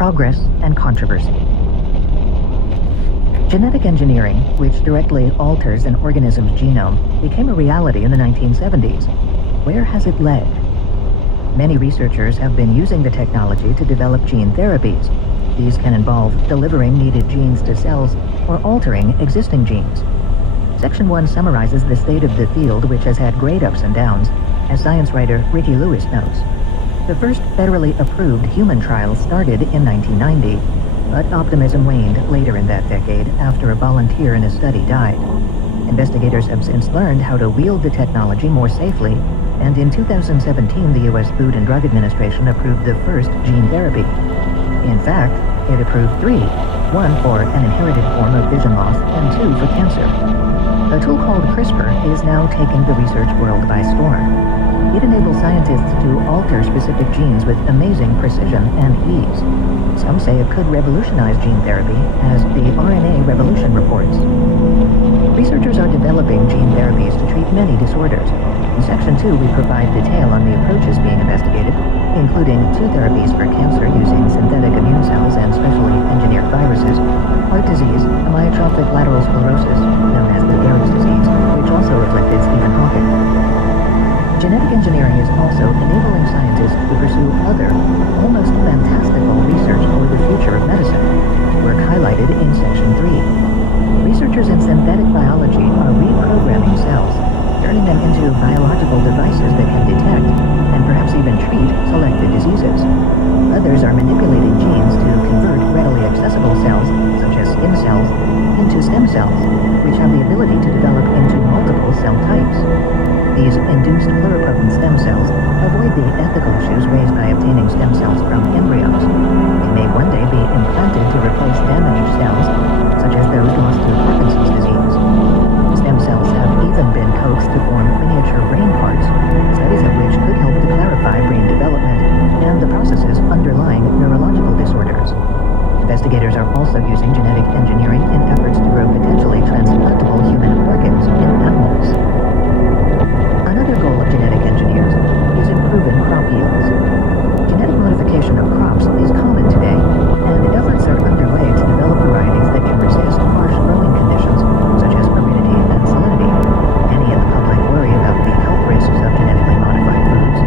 Progress and controversy. Genetic engineering, which directly alters an organism's genome, became a reality in the 1970s. Where has it led? Many researchers have been using the technology to develop gene therapies. These can involve delivering needed genes to cells or altering existing genes. Section 1 summarizes the state of the field, which has had great ups and downs, as science writer Ricky Lewis notes. The first federally approved human trial started in 1990, but optimism waned later in that decade after a volunteer in a study died. Investigators have since learned how to wield the technology more safely, and in 2017 the U.S. Food and Drug Administration approved the first gene therapy. In fact, it approved 3, 1 for an inherited form of vision loss and 2 for cancer. A tool called CRISPR is now taking the research world by storm. It enables scientists to alter specific genes with amazing precision and ease. Some say it could revolutionize gene therapy, as the RNA revolution reports. Researchers are developing gene therapies to treat many disorders. In Section 2, we provide detail on the approaches being investigated, including 2 therapies for cancer using synthetic immune cells and specially engineered viruses, heart disease, amyotrophic lateral sclerosis, known as the Graves' disease, which also afflicted Stephen Hawking. Genetic engineering is also enabling scientists to pursue other, almost fantastical research for the future of medicine. Work highlighted in Section 3. Researchers in synthetic biology are reprogramming cells, turning them into biological devices that can detect and perhaps even treat selected diseases. Others are manipulating genes to convert readily accessible cells, such as skin cells, into stem cells, which have the ability to develop into multiple cell types. These induced pluripotent stem cells avoid the ethical issues raised by obtaining stem cells from embryos. They may one day be implanted to replace damaged cells, such as those lost to Parkinson's disease. Stem cells have even been coaxed to form miniature brain parts, studies of which could help to clarify brain development and the processes underlying neurological disorders. Investigators are also using genetic engineering in efforts to grow potentially transplantable human organs in animals. Another goal of genetic engineers is improving crop yields. Genetic modification of crops is common today, and efforts are underway to develop varieties that can resist harsh growing conditions, such as aridity and salinity. Many in the public worry about the health risks of genetically modified foods.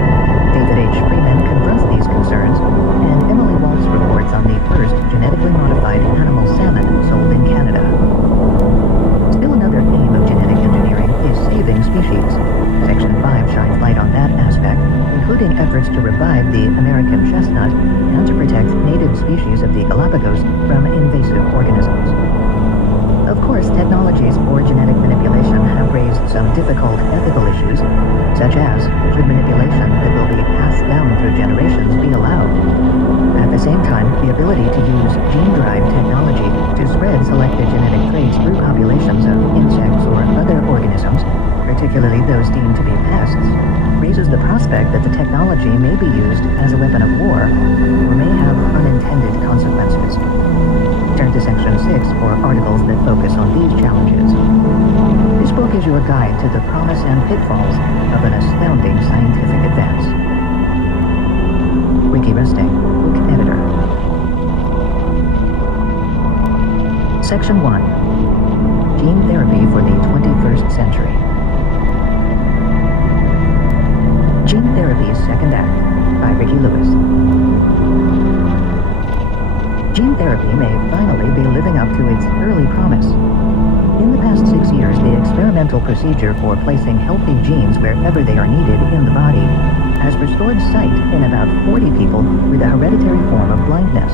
David H. Freeman confronts these concerns, and Emily Waltz reports on the first genetically modified animal salmon sold in Canada. Still another aim of genetic engineering is saving species. Section 5 shines light on that aspect, including efforts to revive the American chestnut and to protect native species of the Galapagos from invasive organisms. Of course, technologies for genetic manipulation have raised some difficult ethical issues, such as, should manipulation that will be passed down through generations be allowed? At the same time, the ability to use gene-drive technology to spread selected genetic traits through populations of insects or other organisms, particularly those deemed to be pests, raises the prospect that the technology may be used as a weapon of war or may have unintended consequences. Turn to Section 6 for articles that focus on these challenges. This book is your guide to the promise and pitfalls of an astounding scientific advance. Ricky Resting, book editor. Section 1. Gene therapy for the 21st century. Gene Therapy's Second Act by Ricky Lewis. Gene therapy may finally be living up to its early promise. In the past 6 years, the experimental procedure for placing healthy genes wherever they are needed in the body has restored sight in about 40 people with a hereditary form of blindness.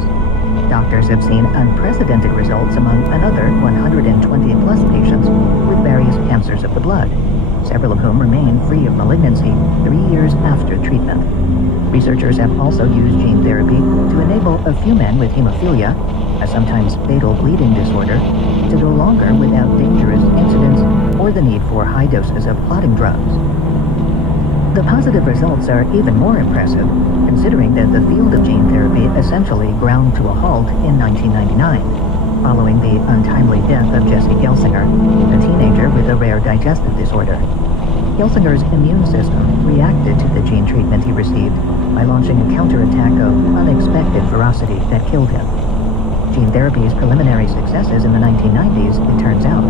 Doctors have seen unprecedented results among another 120-plus patients with various cancers of the blood, several of whom remain free of malignancy 3 years after treatment. Researchers have also used gene therapy to enable a few men with hemophilia, a sometimes fatal bleeding disorder, to go longer without dangerous incidents or the need for high doses of clotting drugs. The positive results are even more impressive, considering that the field of gene therapy essentially ground to a halt in 1999, following the untimely death of Jesse Gelsinger, a teenager with a rare digestive disorder. Gelsinger's immune system reacted to the gene treatment he received by launching a counterattack of unexpected ferocity that killed him. Gene therapy's preliminary successes in the 1990s, it turns out,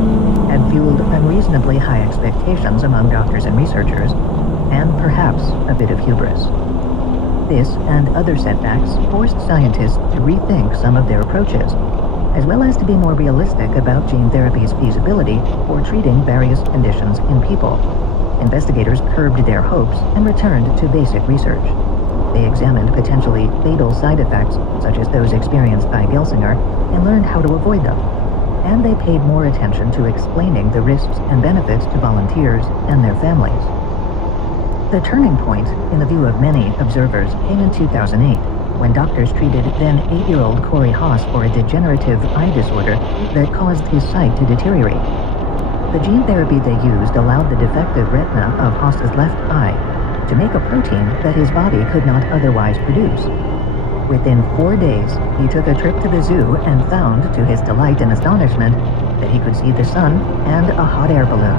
had fueled unreasonably high expectations among doctors and researchers, and perhaps a bit of hubris. This and other setbacks forced scientists to rethink some of their approaches, as well as to be more realistic about gene therapy's feasibility for treating various conditions in people. Investigators curbed their hopes and returned to basic research. They examined potentially fatal side effects, such as those experienced by Gelsinger, and learned how to avoid them. And they paid more attention to explaining the risks and benefits to volunteers and their families. The turning point, in the view of many observers, came in 2008, when doctors treated then 8-year-old Corey Haas for a degenerative eye disorder that caused his sight to deteriorate. The gene therapy they used allowed the defective retina of Haas's left eye to make a protein that his body could not otherwise produce. Within 4 days, he took a trip to the zoo and found, to his delight and astonishment, that he could see the sun and a hot air balloon.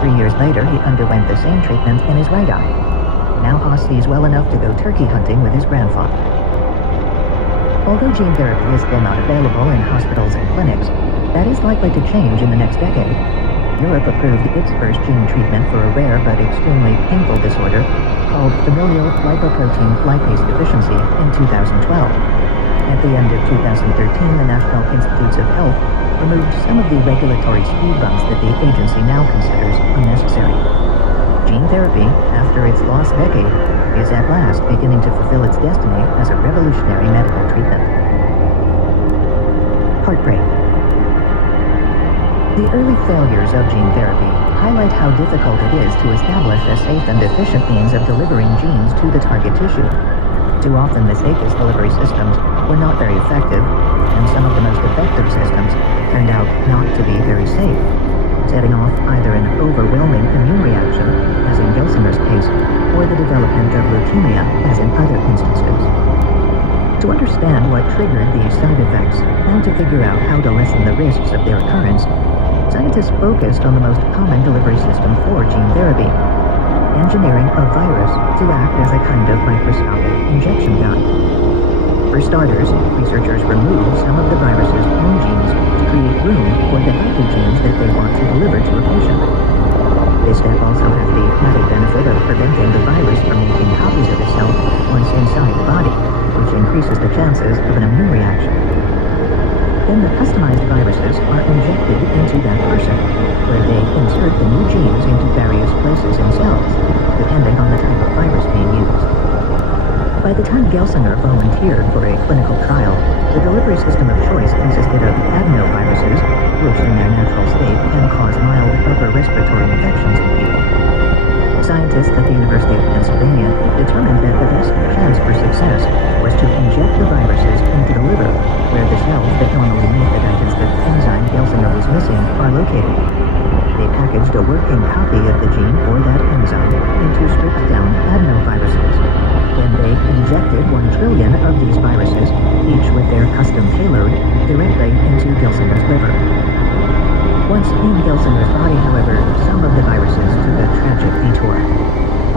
3 years later, he underwent the same treatment in his right eye. Now Haas sees well enough to go turkey hunting with his grandfather. Although gene therapy is still not available in hospitals and clinics, that is likely to change in the next decade. Europe approved its first gene treatment for a rare but extremely painful disorder called familial lipoprotein lipase deficiency in 2012. At the end of 2013, the National Institutes of Health removed some of the regulatory speed bumps that the agency now considers unnecessary. Gene therapy, after its lost decade, is at last beginning to fulfill its destiny as a revolutionary medical treatment. Heartbreak. The early failures of gene therapy highlight how difficult it is to establish a safe and efficient means of delivering genes to the target tissue. Too often the safest delivery systems were not very effective, and some of the most effective systems turned out not to be very safe, setting off either an overwhelming immune reaction, as in Gelsinger's case, or the development of leukemia, as in other instances. To understand what triggered these side effects, and to figure out how to lessen the risks of their occurrence, scientists focused on the most common delivery system for gene therapy, engineering a virus to act as a kind of microscopic injection gun. For starters, researchers removed some of the virus's own genes to create room for the healthy genes that they want to deliver to a patient. This step also has the added benefit of preventing the virus from making copies of itself once inside the body, which increases the chances of an immune reaction. Then the customized viruses are injected into that person, where they insert the new genes into various places in cells, depending on the type of virus being used. By the time Gelsinger volunteered for a clinical trial, the delivery system of choice consisted of adenoviruses, which in their natural state can cause mild upper respiratory infections in people. Scientists at the University of Pennsylvania determined that the best chance for success was to inject the viruses into the liver, where the cells that normally make the digestive enzyme Gelsinger was missing are located. They packaged a working copy of the gene for that enzyme into stripped-down adenoviruses. Then they injected 1 trillion of these viruses, each with their custom payload, directly into Gelsinger's liver. Once in Gelsinger's body, however, some of the viruses took a tragic detour.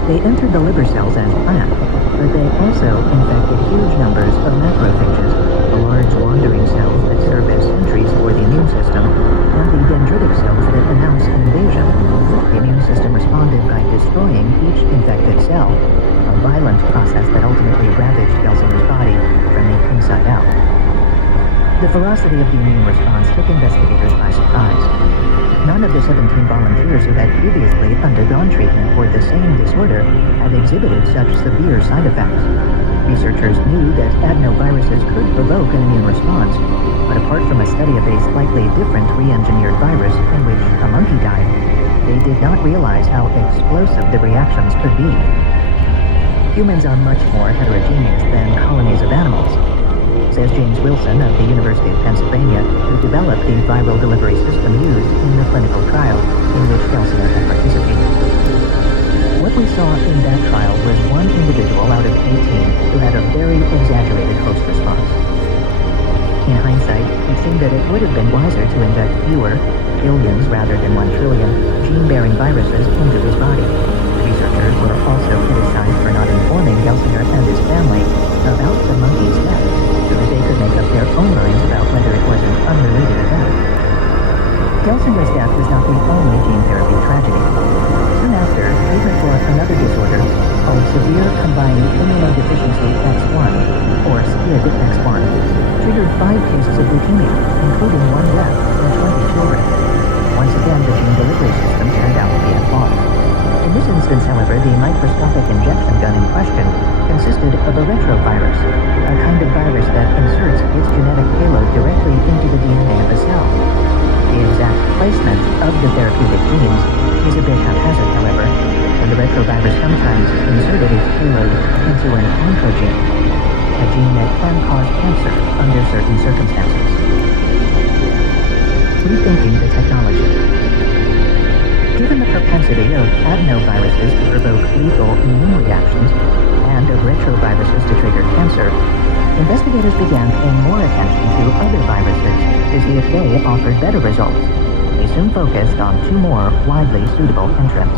They entered the liver cells as planned, but they also infected huge numbers of macrophages, the large wandering cells that serve as sentries for the immune system, and the dendritic cells that announce invasion. The immune system responded by destroying each infected cell, a violent process that ultimately ravaged Gelsinger's body from the inside out. The ferocity of the immune response took investigators by surprise. None of the 17 volunteers who had previously undergone treatment for the same disorder had exhibited such severe side effects. Researchers knew that adenoviruses could provoke an immune response, but apart from a study of a slightly different re-engineered virus in which a monkey died, they did not realize how explosive the reactions could be. Humans are much more heterogeneous than colonies of animals, says James Wilson of the University of Pennsylvania, who developed the viral delivery system used in the clinical trial in which Gelsinger had participated. What we saw in that trial was 1 individual out of 18 who had a very exaggerated host response. In hindsight, it seemed that it would have been wiser to inject fewer, billions rather than 1 trillion, gene-bearing viruses into his body. researchers were also criticized for not informing Gelsinger and his family about the monkey's death so that they could make up their own minds about whether it was an unrelated event. Gelsinger's death was not the only gene therapy tragedy. Soon after, treatment for another disorder called severe combined immunodeficiency X1, or SCID X1, triggered 5 cases of leukemia, including 1 death in 20 children. Once again, the gene delivery system turned out to be at fault. In this instance, however, the microscopic injection gun in question consisted of a retrovirus, a kind of virus that inserts its genetic payload directly into the DNA of a cell. The exact placement of the therapeutic genes is a bit haphazard, however, and the retrovirus sometimes inserted its payload into an oncogene, a gene that can cause cancer under certain circumstances. Rethinking the technology. Given the propensity of adenoviruses to provoke lethal immune reactions and of retroviruses to trigger cancer, investigators began paying more attention to other viruses to see if they offered better results. They soon focused on 2 more widely suitable entrants.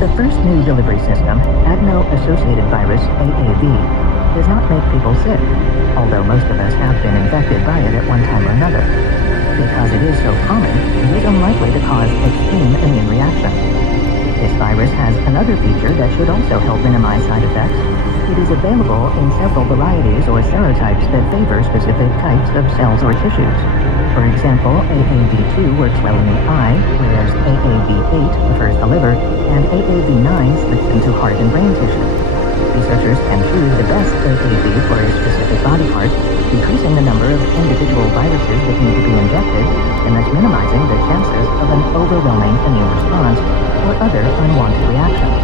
The first new delivery system, adeno-associated virus AAV, does not make people sick, although most of us have been infected by it at one time or another. Because it is so common, it is unlikely to cause extreme immune reactions. This virus has another feature that should also help minimize side effects. It is available in several varieties or serotypes that favor specific types of cells or tissues. For example, AAV2 works well in the eye, whereas AAV8 prefers the liver, and AAV9 slips into heart and brain tissue. Researchers can choose the best AAV for a specific body part, decreasing the number of individual viruses that need to be injected, and thus minimizing the chances of an overwhelming immune response or other unwanted reactions.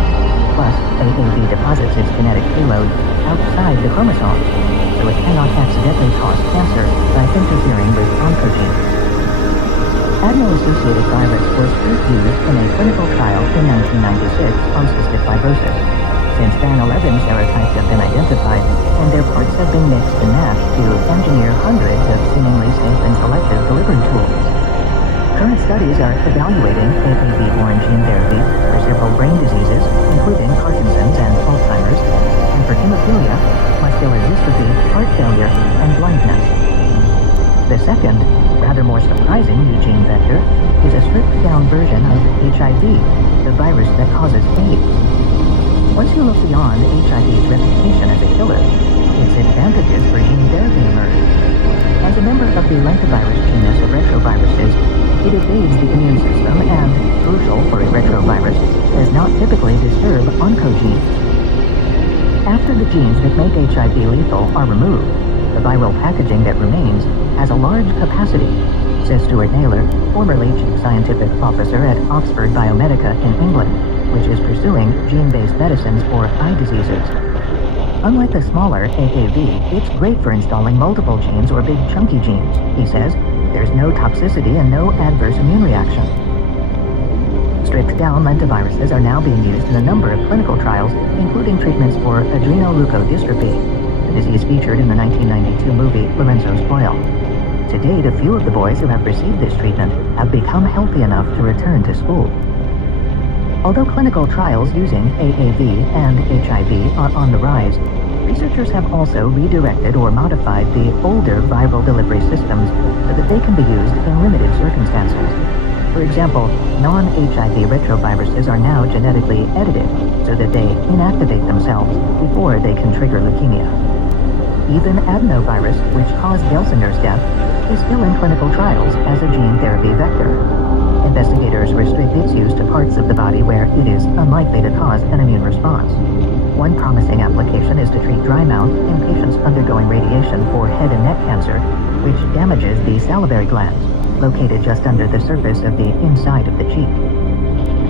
Plus, AAV deposits its genetic payload outside the chromosome, so it cannot accidentally cause cancer by interfering with oncogenes. Adeno-associated virus was first used in a clinical trial in 1996 on cystic fibrosis. Since then, 11 serotypes have been identified, and their parts have been mixed and matched to engineer hundreds of seemingly safe and selective delivery tools. Current studies are evaluating AAV-borne gene therapy for several brain diseases, including Parkinson's and Alzheimer's, and for hemophilia, muscular dystrophy, heart failure, and blindness. The second, rather more surprising new gene vector is a stripped-down version of HIV, the virus that causes AIDS. Once you look beyond HIV's reputation as a killer, its advantages for gene therapy emerge. As a member of the lentivirus genus of retroviruses, it evades the immune system and, crucial for a retrovirus, does not typically disturb oncogenes. After the genes that make HIV lethal are removed, the viral packaging that remains has a large capacity, says Stuart Naylor, formerly chief scientific officer at Oxford Biomedica in England, which is pursuing gene-based medicines for eye diseases. Unlike the smaller AAV, it's great for installing multiple genes or big chunky genes, he says. There's no toxicity and no adverse immune reaction. Stripped-down lentiviruses are now being used in a number of clinical trials, including treatments for adrenoleukodystrophy, a disease featured in the 1992 movie Lorenzo's Oil. To date, a few of the boys who have received this treatment have become healthy enough to return to school. Although clinical trials using AAV and HIV are on the rise, researchers have also redirected or modified the older viral delivery systems so that they can be used in limited circumstances. For example, non-HIV retroviruses are now genetically edited so that they inactivate themselves before they can trigger leukemia. Even adenovirus, which caused Gelsinger's death, is still in clinical trials as a gene therapy vector. Investigators restrict its use to parts of the body where it is unlikely to cause an immune response. One promising application is to treat dry mouth in patients undergoing radiation for head and neck cancer, which damages the salivary glands, located just under the surface of the inside of the cheek.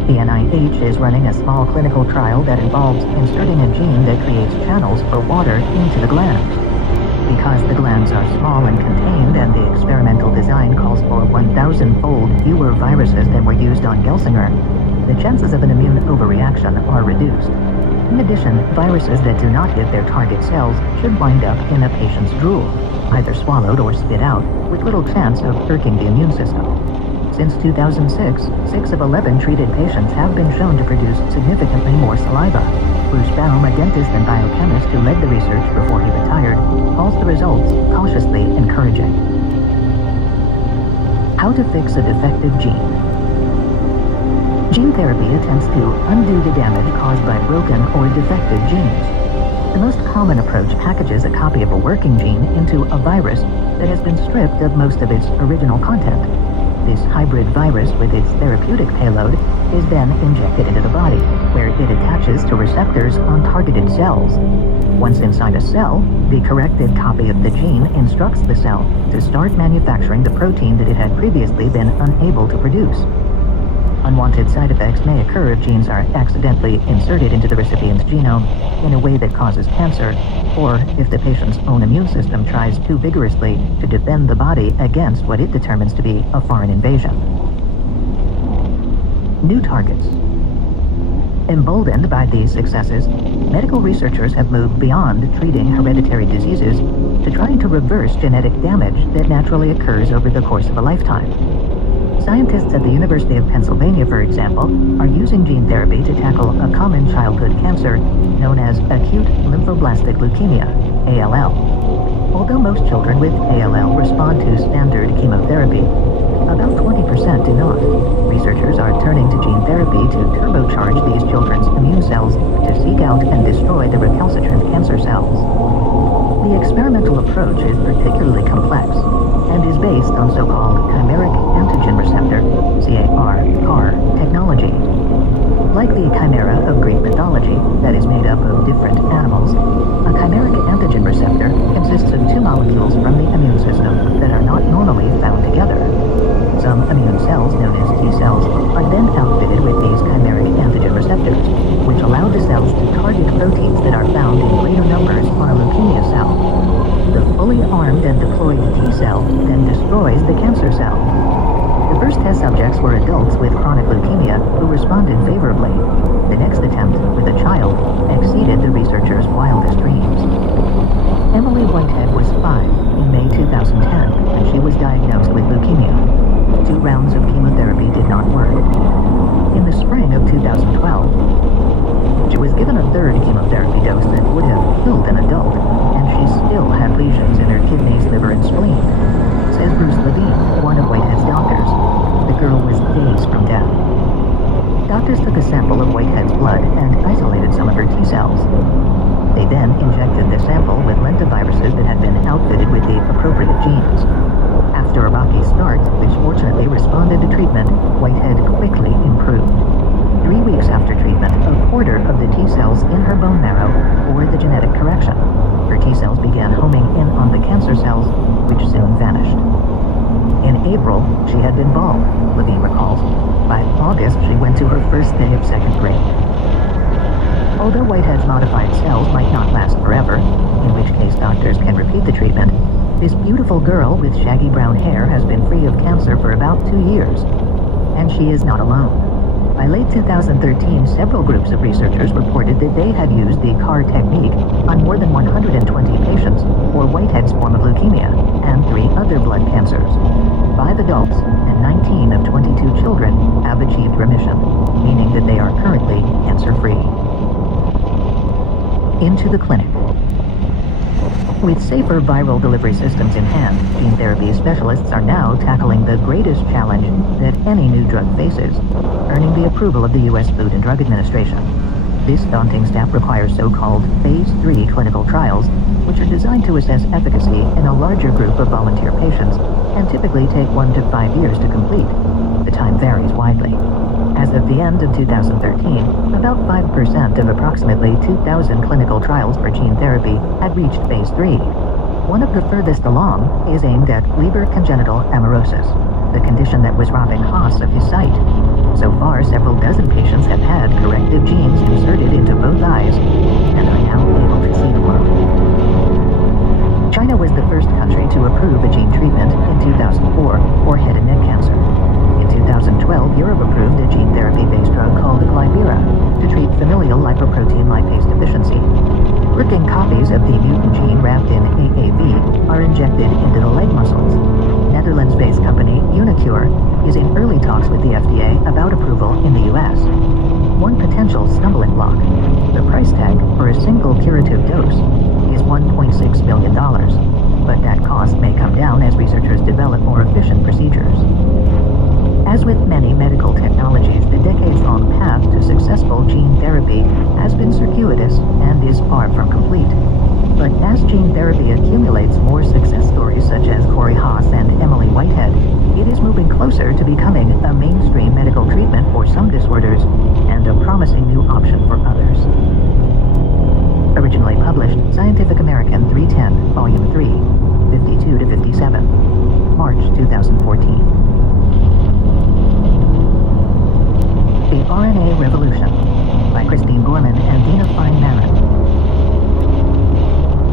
The NIH is running a small clinical trial that involves inserting a gene that creates channels for water into the glands. Because the glands are small and contained and the experimental design calls for 1,000-fold fewer viruses than were used on Gelsinger, the chances of an immune overreaction are reduced. In addition, viruses that do not hit their target cells should wind up in a patient's drool, either swallowed or spit out, with little chance of irking the immune system. Since 2006, 6 of 11 treated patients have been shown to produce significantly more saliva. Bruce Baum, a dentist and biochemist who led the research before he retired, calls the results cautiously encouraging. How to fix a defective gene. Gene therapy attempts to undo the damage caused by broken or defective genes. The most common approach packages a copy of a working gene into a virus that has been stripped of most of its original content. This hybrid virus with its therapeutic payload is then injected into the body, where it attaches to receptors on targeted cells. Once inside a cell, the corrected copy of the gene instructs the cell to start manufacturing the protein that it had previously been unable to produce. Unwanted side effects may occur if genes are accidentally inserted into the recipient's genome in a way that causes cancer, or if the patient's own immune system tries too vigorously to defend the body against what it determines to be a foreign invasion. New targets. Emboldened by these successes, medical researchers have moved beyond treating hereditary diseases to trying to reverse genetic damage that naturally occurs over the course of a lifetime. Scientists at the University of Pennsylvania, for example, are using gene therapy to tackle a common childhood cancer known as acute lymphoblastic leukemia, ALL. Although most children with ALL respond to standard chemotherapy, about 20% do not. Researchers are turning to gene therapy to turbocharge these children's immune cells to seek out and destroy the recalcitrant cancer cells. The experimental approach is particularly complex and is based on so-called chimeric antigen receptor, CAR technology. Like the chimera of Greek mythology that is made up of different animals, a chimeric antigen receptor consists of 2 molecules from the immune system that are not normally found together. Some immune cells, known as T cells, are then outfitted with these chimeric antigen receptors, which allow the cells to target proteins that are found in greater numbers on a leukemia cell. The fully armed and deployed T cell then destroys the cancer cell. The first test subjects were adults with chronic leukemia who responded favorably. The next attempt, with a child, exceeded the researchers' wildest dreams. Emily Whitehead was 5 in May 2010 when she was diagnosed with leukemia. 2 rounds of chemotherapy did not work. In the spring of 2012, she was given a 3rd chemotherapy dose that would have killed an adult, and she still had lesions in her kidneys, liver, and spleen. Says Bruce Levine, one of Whitehead's doctors. The girl was days from death. Doctors took a sample of Whitehead's blood and isolated some of her T cells. They then injected the sample with lentiviruses that had been outfitted with the appropriate genes. After a rocky start, which fortunately responded to treatment, Whitehead quickly improved. 3 weeks after treatment, a quarter of the T cells in her bone marrow bore the genetic correction. Her T cells began homing in on the cancer cells, which soon vanished. In April, she had been bald, Levine recalls. By August, she went to her first day of 2nd grade. Although Whitehead's modified cells might not last forever, in which case doctors can repeat the treatment, this beautiful girl with shaggy brown hair has been free of cancer for about 2 years. And she is not alone. By late 2013, several groups of researchers reported that they had used the CAR technique on more than 120 patients for Whitehead's form of leukemia and 3 other blood cancers. 5 adults and 19 of 22 children have achieved remission, meaning that they are currently cancer-free. Into the clinic. With safer viral delivery systems in hand, gene therapy specialists are now tackling the greatest challenge that any new drug faces, earning the approval of the U.S. Food and Drug Administration. This daunting step requires so-called Phase 3 clinical trials, which are designed to assess efficacy in a larger group of volunteer patients and typically take 1 to 5 years to complete. The time varies widely. As of the end of 2013, about 5% of approximately 2,000 clinical trials for gene therapy had reached Phase 3. One of the furthest along is aimed at Libra congenital amaurosis, the condition that was robbing Haas of his sight. So far, several dozen patients have had corrective genes inserted into both eyes and are now able to see the world. China was the first country to approve a gene treatment in 2004 for head and neck cancer. In 2012, Europe approved a gene therapy-based drug called Libra to treat familial lipoprotein lipase deficiency. Working copies of the mutant gene wrapped in AAV are injected into the leg muscles. Netherlands-based company Untitled cure, is in early talks with the FDA about approval in the U.S. One potential stumbling block: the price tag for a single curative dose is $1.6 billion, but that cost may come down as researchers develop more efficient procedures. As with many medical technologies, the decades-long path to successful gene therapy has been circuitous and is far from complete. But as gene therapy accumulates more success stories such as Corey Haas and Emily Whitehead, it is moving closer to becoming a mainstream medical treatment for some disorders and a promising new option for others. Originally published, Scientific American 310, Volume 3, 52 to 57, March 2014. The RNA Revolution by Christine Gorman and Dina Fine-Maron.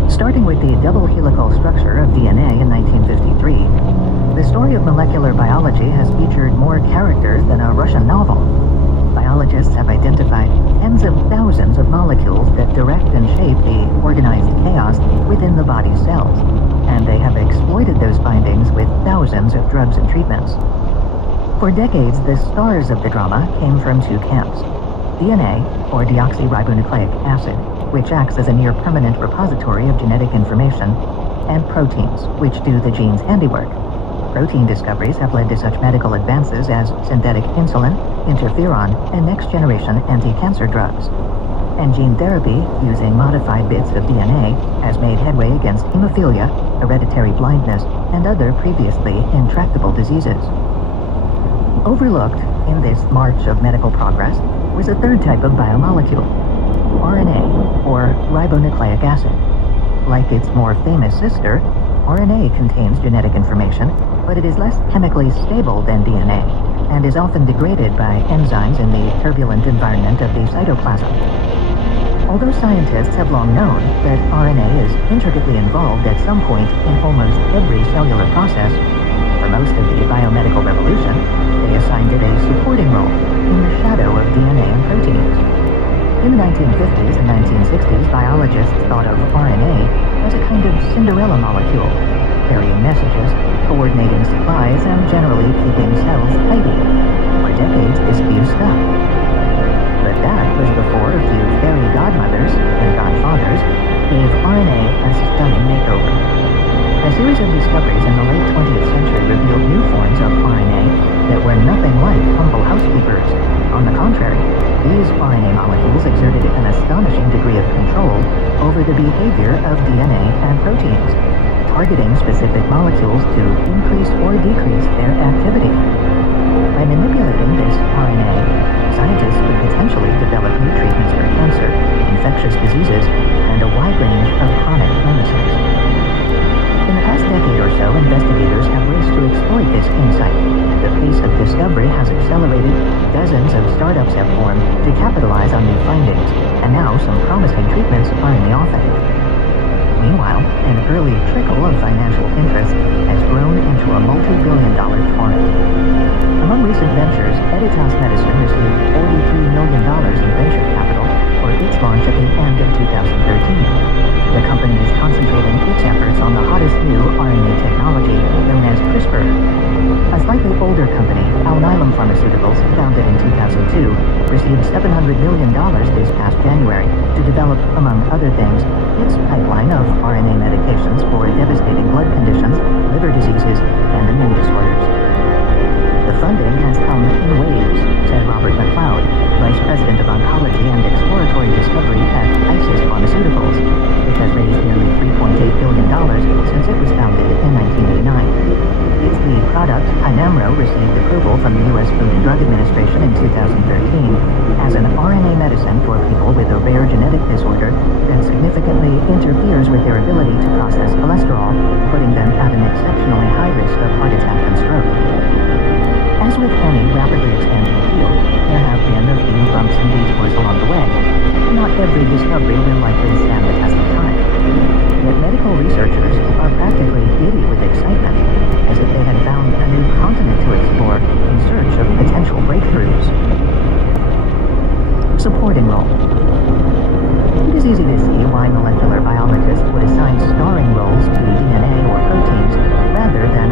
Starting with the double helical structure of DNA in 1953, the story of molecular biology has featured more characters than a Russian novel. Biologists have identified tens of thousands of molecules that direct and shape the organized chaos within the body's cells, and they have exploited those findings with thousands of drugs and treatments. For decades, the stars of the drama came from two camps: DNA, or deoxyribonucleic acid, which acts as a near-permanent repository of genetic information, and proteins, which do the gene's handiwork. Protein discoveries have led to such medical advances as synthetic insulin, interferon, and next-generation anti-cancer drugs. And gene therapy, using modified bits of DNA, has made headway against hemophilia, hereditary blindness, and other previously intractable diseases. Overlooked in this march of medical progress was a third type of biomolecule: RNA, or ribonucleic acid. Like its more famous sister, RNA contains genetic information, but it is less chemically stable than DNA, and is often degraded by enzymes in the turbulent environment of the cytoplasm. Although scientists have long known that RNA is intricately involved at some point in almost every cellular process, for most of the biomedical revolution, they assigned it a supporting role in the shadow of DNA and proteins. In the 1950s and 1960s, biologists thought of RNA as a kind of Cinderella molecule, carrying messages, coordinating supplies, and generally keeping cells tidy. For decades, this view stuck. But that was before a few fairy godmothers and godfathers gave RNA a stunning makeover. A series of discoveries in the late 20th century revealed new forms of RNA that were nothing like humble housekeepers. On the contrary, these RNA molecules exerted an astonishing degree of control over the behavior of DNA and proteins, targeting specific molecules to increase or decrease their activity. By manipulating this RNA, scientists could potentially develop new treatments for cancer, infectious diseases, and a wide range of chronic illnesses. In the past decade or so, investigators have raced to exploit this insight. The pace of discovery has accelerated, dozens of startups have formed to capitalize on new findings, and now some promising treatments are in the offing. Meanwhile, an early trickle of financial interest has grown into a multi-billion-dollar torrent. Among recent ventures, Editas Medicine received $43 million in venture capital for its launch at the end of 2013. The company is concentrating its efforts on the hottest new RNA technology known as CRISPR. A slightly older company, Alnylam Pharmaceuticals, founded in 2002, received $700 million this past January to develop, among other things, its pipeline of RNA medications for devastating blood conditions, liver diseases, and immune disorders. The funding has come in waves, said Robert McLeod, Vice President of Oncology and Exploratory Discovery at ISIS Pharmaceuticals, which has raised nearly $3.8 billion since it was founded in 1989. Its lead product, Amaurosis, received approval from the U.S. Food and Drug Administration in 2013 as an RNA medicine for people with a rare genetic disorder that significantly interferes with their ability to process cholesterol, putting them at an exceptionally high risk of heart attack and stroke. As with any rapidly expanding field, there have been a few bumps and detours along the way. Not every discovery will likely stand the test of time. Yet medical researchers are practically giddy with excitement, as if they had found a new continent to explore in search of potential breakthroughs. Supporting role. It is easy to see why molecular biologists would assign starring roles to DNA or proteins rather than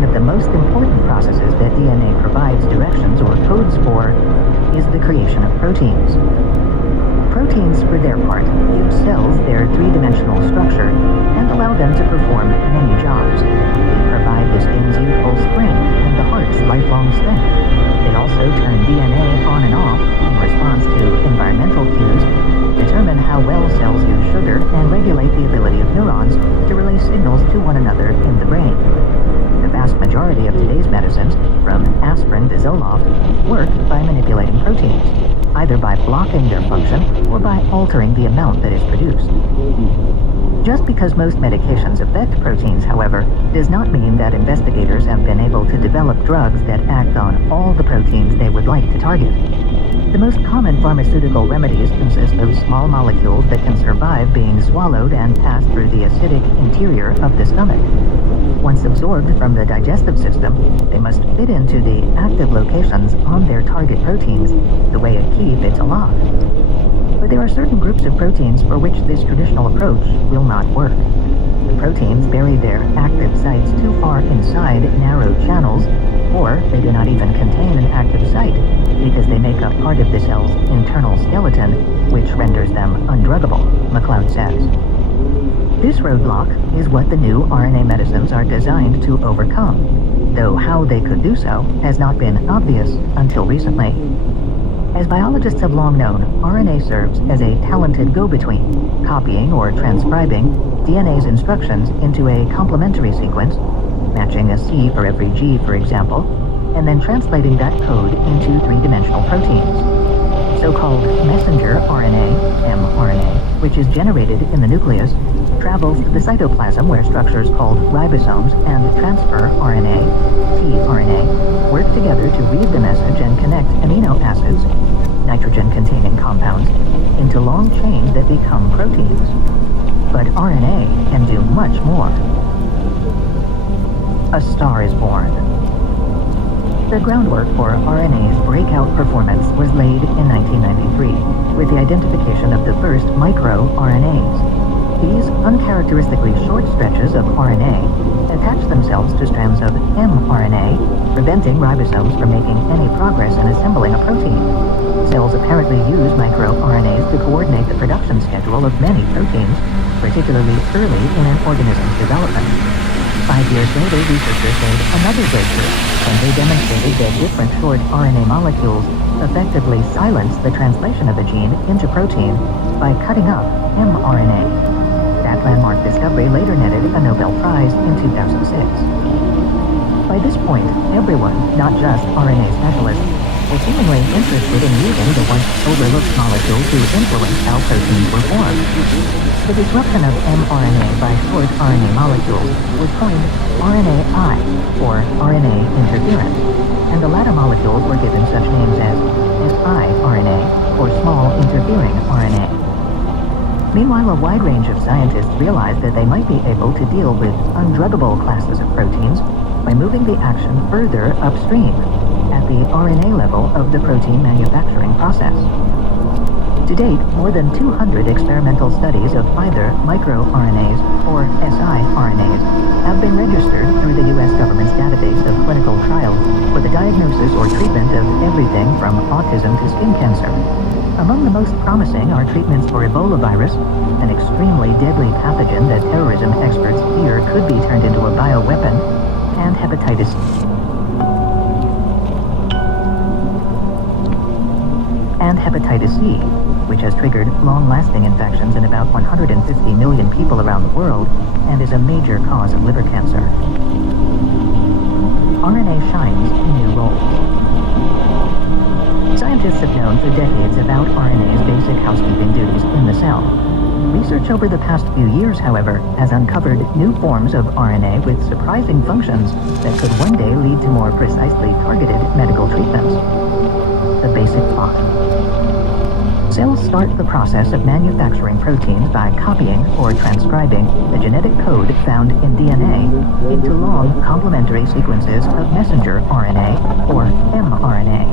one of the most important processes that DNA provides directions or codes for is the creation of proteins. Proteins, for their part, give cells their three-dimensional structure and allow them to perform many jobs. They provide the skin's youthful spring and the heart's lifelong strength. They also turn DNA on and off in response to environmental cues, determine how well cells use sugar, and regulate the ability of neurons to relay signals to one another in the brain. The vast majority of today's medicines, from aspirin to Zoloft, work by manipulating proteins, either by blocking their function or by altering the amount that is produced. Just because most medications affect proteins, however, does not mean that investigators have been able to develop drugs that act on all the proteins they would like to target. The most common pharmaceutical remedies consist of small molecules that can survive being swallowed and pass through the acidic interior of the stomach. Once absorbed from the digestive system, they must fit into the active locations on their target proteins the way a key fits a lock. But there are certain groups of proteins for which this traditional approach will not work. The proteins bury their active sites too far inside narrow channels, or they do not even contain an active site because they make up part of the cell's internal skeleton, which renders them undruggable, MacLeod says. This roadblock is what the new RNA medicines are designed to overcome, though how they could do so has not been obvious until recently. As biologists have long known, RNA serves as a talented go-between, copying or transcribing DNA's instructions into a complementary sequence, matching a C for every G, for example, and then translating that code into three-dimensional proteins. So-called messenger RNA, mRNA, which is generated in the nucleus, travels to the cytoplasm where structures called ribosomes and transfer RNA, tRNA, work together to read the message and connect amino acids, nitrogen-containing compounds, into long chains that become proteins. But RNA can do much more. A star is born. The groundwork for RNA's breakout performance was laid in 1993 with the identification of the first microRNAs. These uncharacteristically short stretches of RNA attach themselves to strands of mRNA, preventing ribosomes from making any progress in assembling a protein. Cells apparently use microRNAs to coordinate the production schedule of many proteins, particularly early in an organism's development. 5 years later, researchers made another breakthrough when they demonstrated that different short RNA molecules effectively silence the translation of a gene into protein by cutting up mRNA. That landmark discovery later netted a Nobel Prize in 2006. By this point, everyone, not just RNA specialists, was seemingly interested in using the once overlooked molecule to influence how proteins were formed. The disruption of mRNA by short RNA molecules was coined RNAi, or RNA interference, and the latter molecules were given such names as siRNA, or small interfering RNA. Meanwhile, a wide range of scientists realized that they might be able to deal with undruggable classes of proteins by moving the action further upstream, at the RNA level of the protein manufacturing process. To date, more than 200 experimental studies of either microRNAs or siRNAs have been registered through the U.S. government's database of clinical trials for the diagnosis or treatment of everything from autism to skin cancer. Among the most promising are treatments for Ebola virus, an extremely deadly pathogen that terrorism experts fear could be turned into a bioweapon, and hepatitis C, which has triggered long-lasting infections in about 150 million people around the world and is a major cause of liver cancer. RNA shines a new role. Scientists have known for decades about RNA's basic housekeeping duties in the cell. Research over the past few years, however, has uncovered new forms of RNA with surprising functions that could one day lead to more precisely targeted medical treatments. The basic plot. Cells start the process of manufacturing proteins by copying or transcribing the genetic code found in DNA into long complementary sequences of messenger RNA, or mRNA.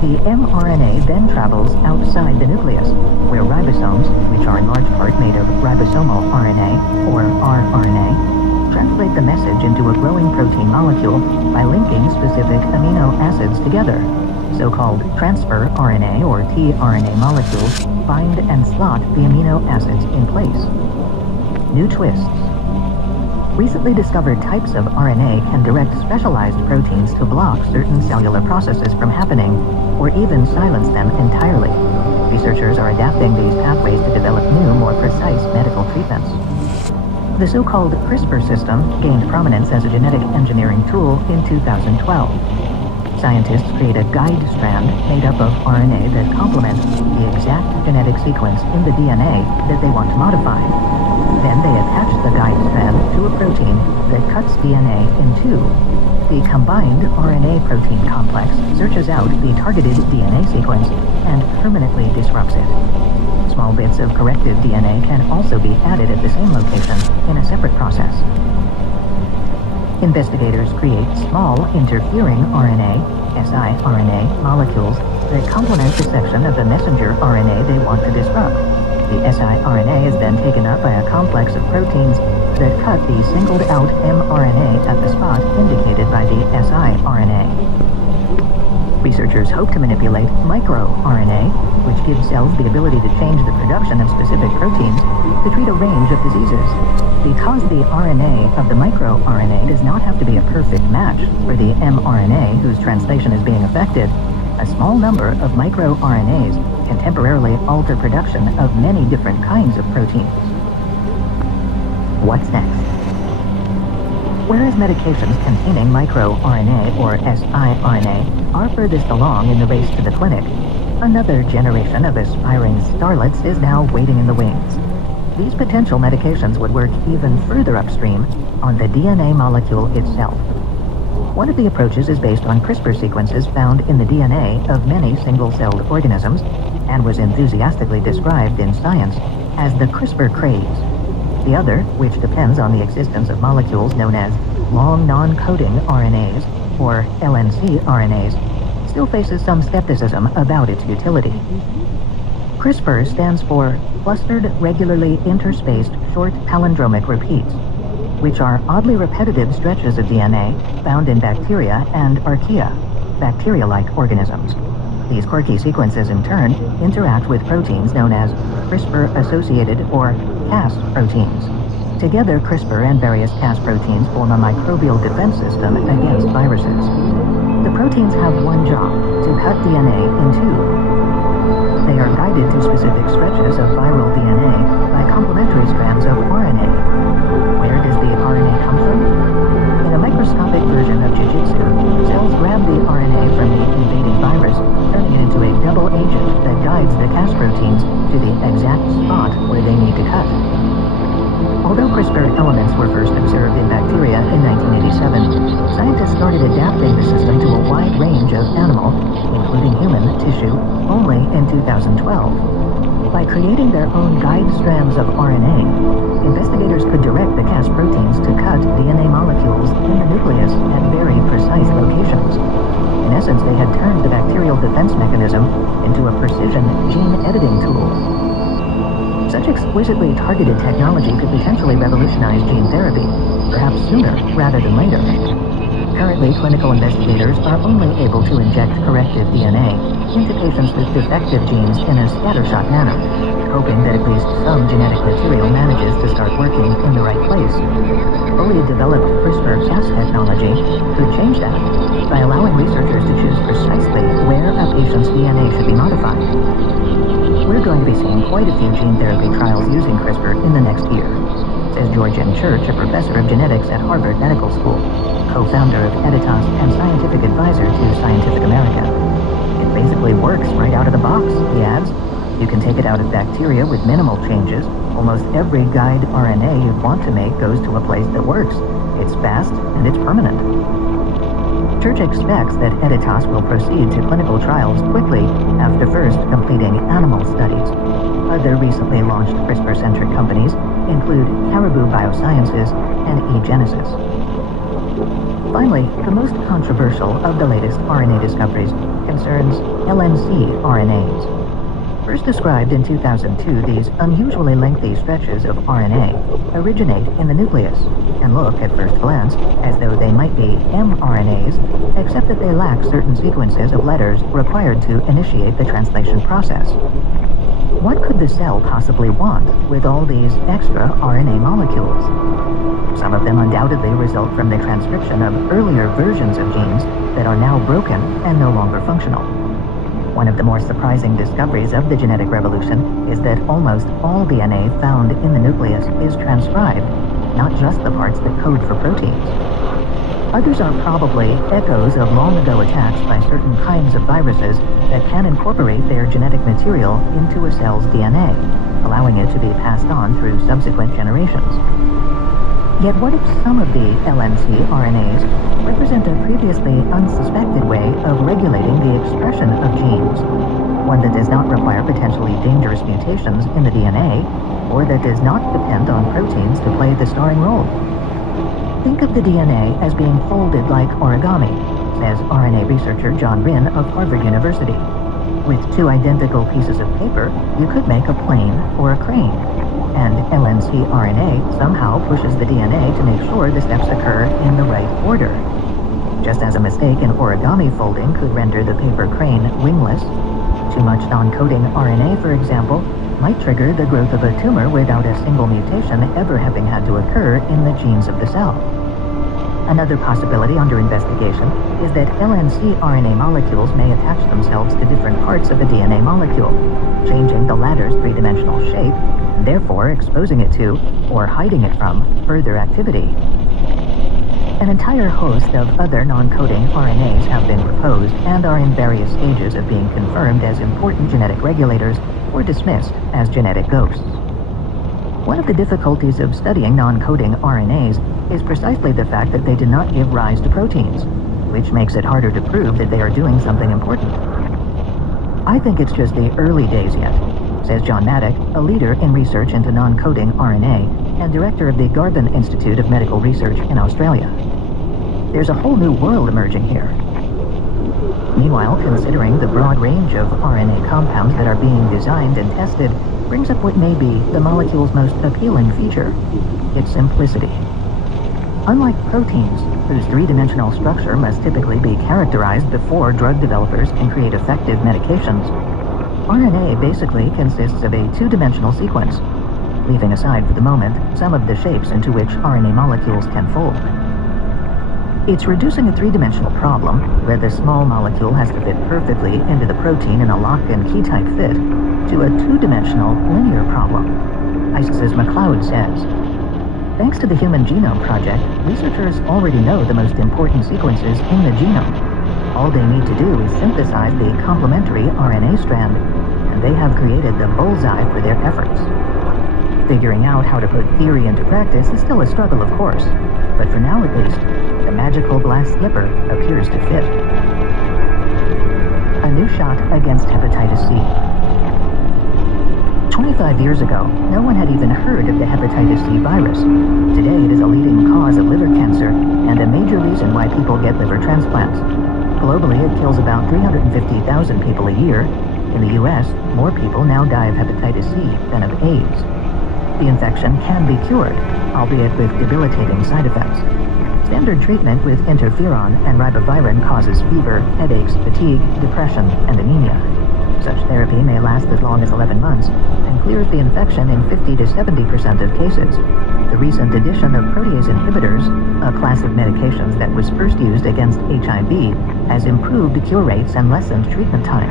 The mRNA then travels outside the nucleus, where ribosomes, which are in large part made of ribosomal RNA, or rRNA, translate the message into a growing protein molecule by linking specific amino acids together. So-called transfer RNA or tRNA molecules bind and slot the amino acids in place. New twists. Recently discovered types of RNA can direct specialized proteins to block certain cellular processes from happening, or even silence them entirely. Researchers are adapting these pathways to develop new, more precise medical treatments. The so-called CRISPR system gained prominence as a genetic engineering tool in 2012. Scientists create a guide strand made up of RNA that complements the exact genetic sequence in the DNA that they want to modify. Then they attach the guide strand to a protein that cuts DNA in two. The combined RNA-protein complex searches out the targeted DNA sequence and permanently disrupts it. Small bits of corrected DNA can also be added at the same location in a separate process. Investigators create small interfering RNA, siRNA, molecules that complement the section of the messenger RNA they want to disrupt. The siRNA is then taken up by a complex of proteins that cut the singled-out mRNA at the spot indicated by the siRNA. Researchers hope to manipulate microRNA, which gives cells the ability to change the production of specific proteins to treat a range of diseases. Because the RNA of the microRNA does not have to be a perfect match for the mRNA whose translation is being affected, a small number of microRNAs can temporarily alter production of many different kinds of proteins. What's next? Whereas medications containing microRNA or siRNA are furthest along in the race to the clinic, another generation of aspiring starlets is now waiting in the wings. These potential medications would work even further upstream on the DNA molecule itself. One of the approaches is based on CRISPR sequences found in the DNA of many single-celled organisms and was enthusiastically described in Science as the CRISPR craze. The other, which depends on the existence of molecules known as long non-coding RNAs, or Lnc Rnas, still faces some skepticism about its utility. CRISPR stands for Clustered Regularly Interspaced Short Palindromic Repeats, which are oddly repetitive stretches of DNA found in bacteria and archaea, bacteria-like organisms. These quirky sequences, in turn, interact with proteins known as CRISPR-associated or Cas proteins. Together, CRISPR and various Cas proteins form a microbial defense system against viruses. The proteins have one job: to cut DNA in two. They are guided to specific stretches of viral DNA by complementary strands of RNA. Where does the RNA come from? In a microscopic version of jiu-jitsu, cells grab the RNA from the invading virus, turning it into a double agent that guides the Cas proteins to the exact spot where they need to cut. Although CRISPR elements were first observed in bacteria in 1987, scientists started adapting the system to a wide range of animal, including human, tissue only in 2012. By creating their own guide strands of RNA, investigators could direct the Cas proteins to cut DNA molecules in the nucleus at very precise locations. In essence, they had turned the bacterial defense mechanism into a precision gene editing tool. Such exquisitely targeted technology could potentially revolutionize gene therapy, perhaps sooner rather than later. Currently, clinical investigators are only able to inject corrective DNA into patients with defective genes in a scattershot manner, hoping that at least some genetic material manages to start working in the right place. Fully developed CRISPR-Cas technology could change that by allowing researchers to choose precisely where a patient's DNA should be modified. We're going to be seeing quite a few gene therapy trials using CRISPR in the next year, says Georgian Church, a professor of genetics at Harvard Medical School, co-founder of Editas and scientific advisor to Scientific American. It basically works right out of the box, he adds. You can take it out of bacteria with minimal changes. Almost every guide RNA you'd want to make goes to a place that works. It's fast and it's permanent. Church expects that Editas will proceed to clinical trials quickly after first completing animal studies. Other recently launched CRISPR-centric companies include Caribou Biosciences and eGenesis. Finally, the most controversial of the latest RNA discoveries concerns Lnc Rnas. First described in 2002, these unusually lengthy stretches of RNA originate in the nucleus and look, at first glance, as though they might be mRNAs, except that they lack certain sequences of letters required to initiate the translation process. What could the cell possibly want with all these extra RNA molecules? Some of them undoubtedly result from the transcription of earlier versions of genes that are now broken and no longer functional. One of the more surprising discoveries of the genetic revolution is that almost all DNA found in the nucleus is transcribed, not just the parts that code for proteins. Others are probably echoes of long-ago attacks by certain kinds of viruses that can incorporate their genetic material into a cell's DNA, allowing it to be passed on through subsequent generations. Yet what if some of the Lnc RNAs represent a previously unsuspected way of regulating the expression of genes, one that does not require potentially dangerous mutations in the DNA, or that does not depend on proteins to play the starring role? Think of the DNA as being folded like origami, says RNA researcher John Rhin of Harvard University. With two identical pieces of paper, you could make a plane or a crane. And Lnc RNA somehow pushes the DNA to make sure the steps occur in the right order. Just as a mistake in origami folding could render the paper crane wingless, too much non-coding RNA, for example, might trigger the growth of a tumor without a single mutation ever having had to occur in the genes of the cell. Another possibility under investigation is that Lnc RNA molecules may attach themselves to different parts of a DNA molecule, changing the latter's three-dimensional shape, and therefore exposing it to, or hiding it from, further activity. An entire host of other non-coding RNAs have been proposed and are in various stages of being confirmed as important genetic regulators or dismissed as genetic ghosts. One of the difficulties of studying non-coding RNAs is precisely the fact that they do not give rise to proteins, which makes it harder to prove that they are doing something important. I think it's just the early days yet, says John Maddock, a leader in research into non-coding RNA and director of the Garvan Institute of Medical Research in Australia. There's a whole new world emerging here. Meanwhile, considering the broad range of RNA compounds that are being designed and tested brings up what may be the molecule's most appealing feature, its simplicity. Unlike proteins, whose three-dimensional structure must typically be characterized before drug developers can create effective medications, RNA basically consists of a two-dimensional sequence, leaving aside for the moment some of the shapes into which RNA molecules can fold. It's reducing a three-dimensional problem, where the small molecule has to fit perfectly into the protein in a lock and key type fit, to a two-dimensional linear problem, Isis McLeod says. Thanks to the Human Genome Project, researchers already know the most important sequences in the genome. All they need to do is synthesize the complementary RNA strand, and they have created the bullseye for their efforts. Figuring out how to put theory into practice is still a struggle, of course, but for now at least, the magical glass slipper appears to fit. A new shot against hepatitis C. 25 years ago, no one had even heard of the hepatitis C virus. Today, it is a leading cause of liver cancer and a major reason why people get liver transplants. Globally, it kills about 350,000 people a year. In the US, more people now die of hepatitis C than of AIDS. The infection can be cured, albeit with debilitating side effects. Standard treatment with interferon and ribavirin causes fever, headaches, fatigue, depression, and anemia. Such therapy may last as long as 11 months and clears the infection in 50 to 70% of cases. The recent addition of protease inhibitors, a class of medications that was first used against HIV, has improved cure rates and lessened treatment time.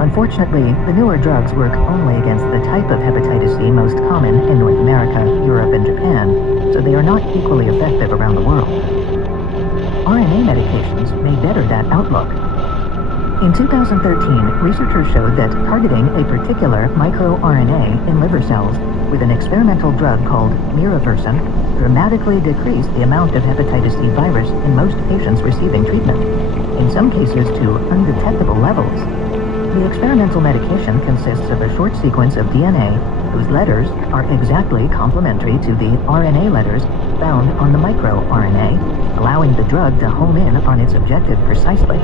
Unfortunately, the newer drugs work only against the type of hepatitis C most common in North America, Europe, and Japan, so they are not equally effective around the world. RNA medications may better that outlook. In 2013, researchers showed that targeting a particular microRNA in liver cells with an experimental drug called miraversin dramatically decreased the amount of hepatitis C virus in most patients receiving treatment, in some cases to undetectable levels. The experimental medication consists of a short sequence of DNA whose letters are exactly complementary to the RNA letters found on the microRNA, allowing the drug to home in on its objective precisely.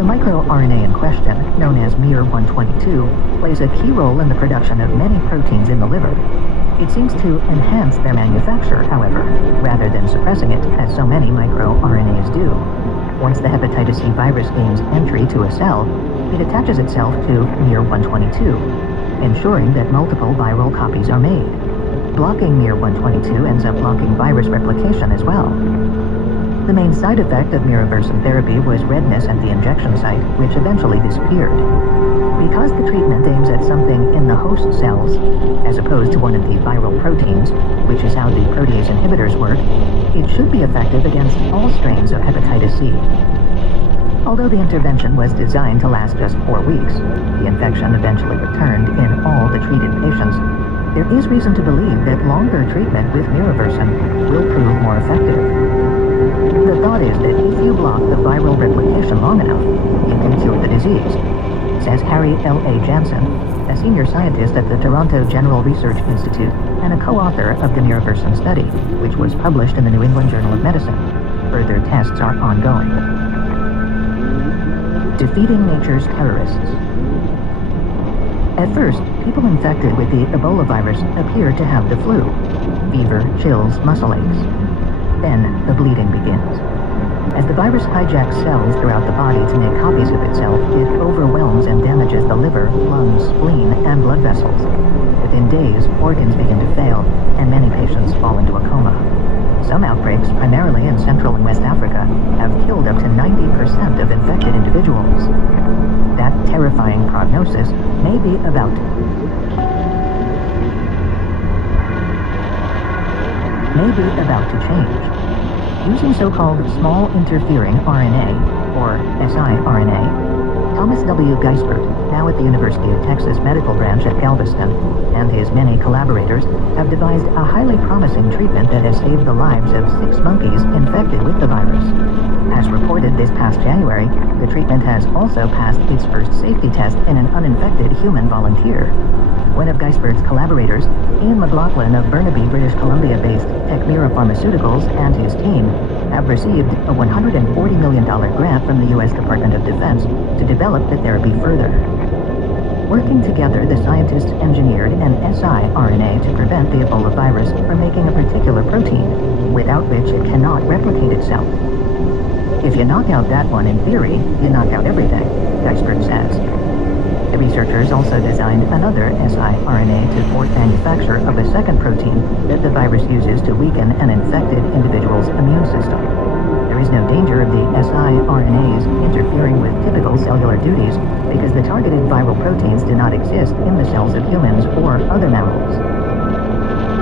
The microRNA in question, known as miR-122, plays a key role in the production of many proteins in the liver. It seems to enhance their manufacture, however, rather than suppressing it, as so many microRNAs do. Once the hepatitis C virus gains entry to a cell, it attaches itself to miR-122, ensuring that multiple viral copies are made. Blocking miR-122 ends up blocking virus replication as well. The main side effect of miraversin therapy was redness at the injection site, which eventually disappeared. Because the treatment aims at something in the host cells, as opposed to one of the viral proteins, which is how the protease inhibitors work, it should be effective against all strains of hepatitis C. Although the intervention was designed to last just 4 weeks, the infection eventually returned in all the treated patients. There is reason to believe that longer treatment with miraversin will prove more effective. The thought is that if you block the viral replication long enough, you can cure the disease, says Harry L.A. Jansen, a senior scientist at the Toronto General Research Institute and a co-author of the miraversin study, which was published in the New England Journal of Medicine. Further tests are ongoing. Defeating nature's terrorists. At first, people infected with the Ebola virus appear to have the flu, fever, chills, muscle aches. Then, the bleeding begins. As the virus hijacks cells throughout the body to make copies of itself, it overwhelms and damages the liver, lungs, spleen, and blood vessels. Within days, organs begin to fail, and many patients fall into a coma. Some outbreaks, primarily in Central and West Africa, have killed up to 90% of infected individuals. That terrifying prognosis may be about to change. Using so-called small interfering RNA, or siRNA, Thomas W. Geisbert, now at the University of Texas Medical Branch at Galveston, and his many collaborators have devised a highly promising treatment that has saved the lives of 6 monkeys infected with the virus. As reported this past January, the treatment has also passed its first safety test in an uninfected human volunteer. One of Geisbert's collaborators, Ian McLaughlin of Burnaby, British Columbia-based Techmira Pharmaceuticals, and his team have received a $140 million grant from the U.S. Department of Defense to develop the therapy further. Working together, the scientists engineered an siRNA to prevent the Ebola virus from making a particular protein, without which it cannot replicate itself. If you knock out that one in theory, you knock out everything, Geisbert says. The researchers also designed another siRNA to thwart manufacture of a second protein that the virus uses to weaken an infected individual's immune system. There is no danger of the siRNAs interfering with typical cellular duties because the targeted viral proteins do not exist in the cells of humans or other mammals.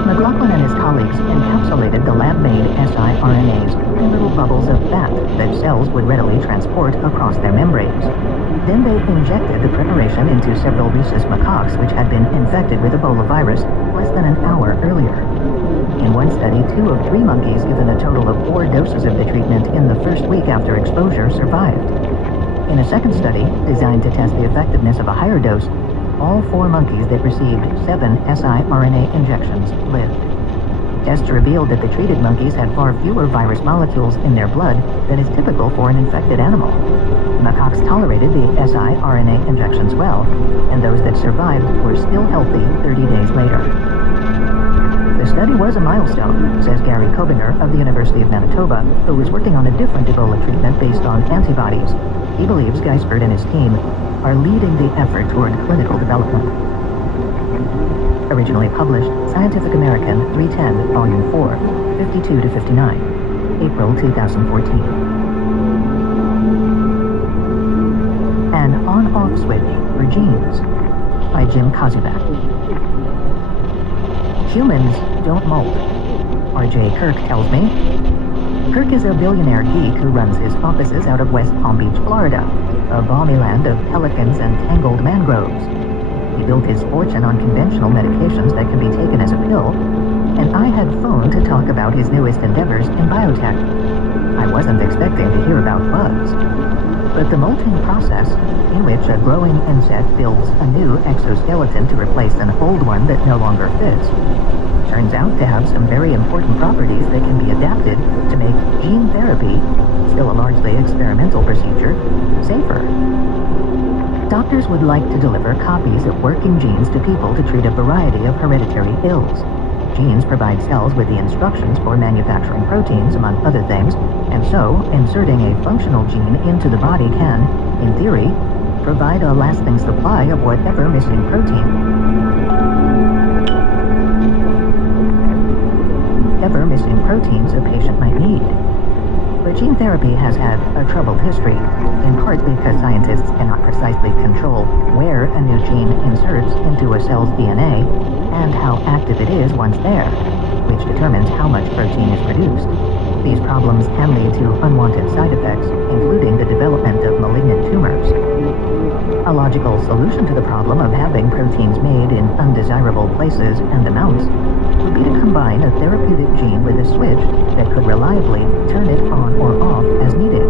McLaughlin and his colleagues encapsulated the lab-made siRNAs in little bubbles of fat that cells would readily transport across their membranes. Then they injected the preparation into several rhesus macaques which had been infected with Ebola virus less than an hour earlier. In one study, 2 of 3 monkeys given a total of 4 doses of the treatment in the first week after exposure survived. In a second study, designed to test the effectiveness of a higher dose, all 4 monkeys that received 7 siRNA injections lived. Tests revealed that the treated monkeys had far fewer virus molecules in their blood than is typical for an infected animal. Macaques tolerated the siRNA injections well, and those that survived were still healthy 30 days later. The study was a milestone, says Gary Kobinger of the University of Manitoba, who was working on a different Ebola treatment based on antibodies. He believes Geisbert and his team are leading the effort toward clinical development. Originally published, Scientific American, 310, Volume 4, 52-59, April 2014. An on-off switch for genes, by Jim Kozubak. Humans don't molt, R.J. Kirk tells me. Kirk is a billionaire geek who runs his offices out of West Palm Beach, Florida, a balmy land of pelicans and tangled mangroves. He built his fortune on conventional medications that can be taken as a pill, and I had phoned to talk about his newest endeavors in biotech. I wasn't expecting to hear about bugs, but the molting process, in which a growing insect builds a new exoskeleton to replace an old one that no longer fits, turns out to have some very important properties that can be adapted to make gene therapy, still a largely experimental procedure, safer. Doctors would like to deliver copies of working genes to people to treat a variety of hereditary ills. Genes provide cells with the instructions for manufacturing proteins, among other things, and so inserting a functional gene into the body can, in theory, provide a lasting supply of whatever missing proteins a patient might need. But gene therapy has had a troubled history, in part because scientists cannot precisely control where a new gene inserts into a cell's DNA and how active it is once there, which determines how much protein is produced. These problems can lead to unwanted side effects, including the development of malignant tumors. A logical solution to the problem of having proteins made in undesirable places and amounts would be to combine a therapeutic gene with a switch that could reliably turn it on or off as needed.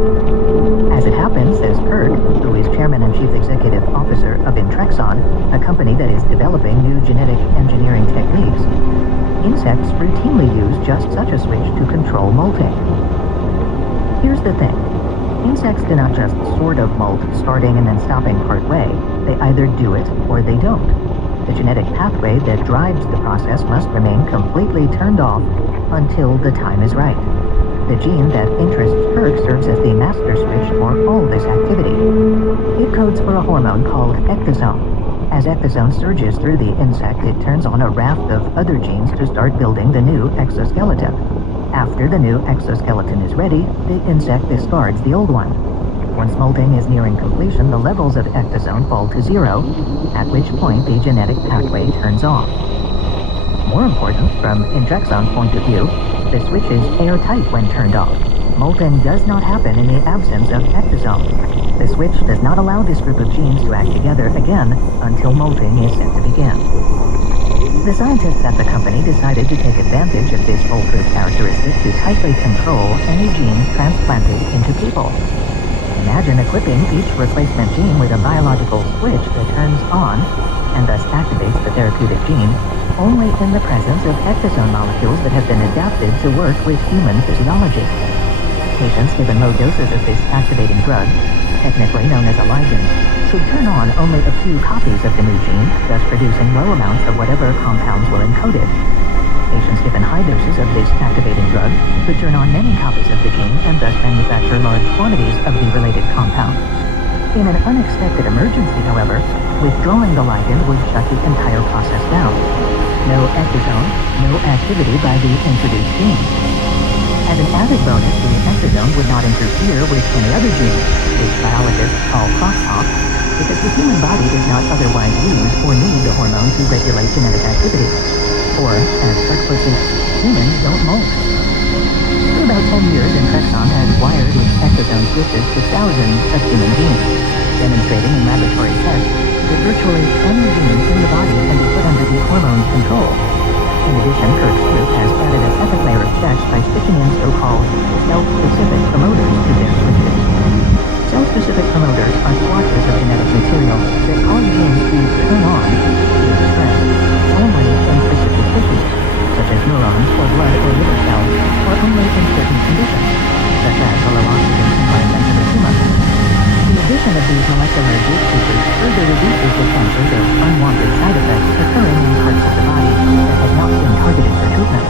As it happens, says Kirk, who is chairman and chief executive officer of Intrexon, a company that is developing new genetic engineering techniques, insects routinely use just such a switch to control molting. Here's the thing. Insects do not just sort of molt, starting and then stopping partway. They either do it or they don't. The genetic pathway that drives the process must remain completely turned off until the time is right. The gene that interests Kirk serves as the master switch for all this activity. It codes for a hormone called ecdysone. As ecdysone surges through the insect, it turns on a raft of other genes to start building the new exoskeleton. After the new exoskeleton is ready, the insect discards the old one. Once molting is nearing completion, the levels of ecdysone fall to 0, at which point the genetic pathway turns off. More important, from Intrexon's point of view, the switch is airtight when turned off. Molting does not happen in the absence of ecdysone. The switch does not allow this group of genes to act together again until molting is set to begin. The scientists at the company decided to take advantage of this foolproof characteristic to tightly control any genes transplanted into people. Imagine equipping each replacement gene with a biological switch that turns on and thus activates the therapeutic gene only in the presence of ecdysone molecules that have been adapted to work with human physiology. Patients given low doses of this activating drug, technically known as a ligand, could turn on only a few copies of the new gene, thus producing low amounts of whatever compounds were encoded. Patients given high doses of this activating drug could turn on many copies of the gene and thus manufacture large quantities of the related compound. In an unexpected emergency, however, withdrawing the ligand would shut the entire process down. No ecdysone, no activity by the introduced gene. As an added bonus, the ecdysone would not interfere with any other gene, which biologists call crosstalk, because the human body does not otherwise use or need the hormone to regulate genetic activity. Or, as Kirk puts it, humans don't molt. For about 10 years, Intrexon has wired its ecdysone switches to thousands of human genes, demonstrating in laboratory tests that virtually any gene in the body can be put under the hormone's control. In addition, Kirk's group has added a second layer of checks by sticking in so-called cell-specific promoters to their switches. Cell-specific promoters are swatches of genetic material that cause genes to turn on, to express, only in specific tissues, such as neurons or blood or liver cells, or only in certain conditions, such as a low oxygen environment of a tumor. The addition of these molecular gatekeepers further reduces the chances of unwanted side effects occurring in parts of the body that have not been targeted for treatment.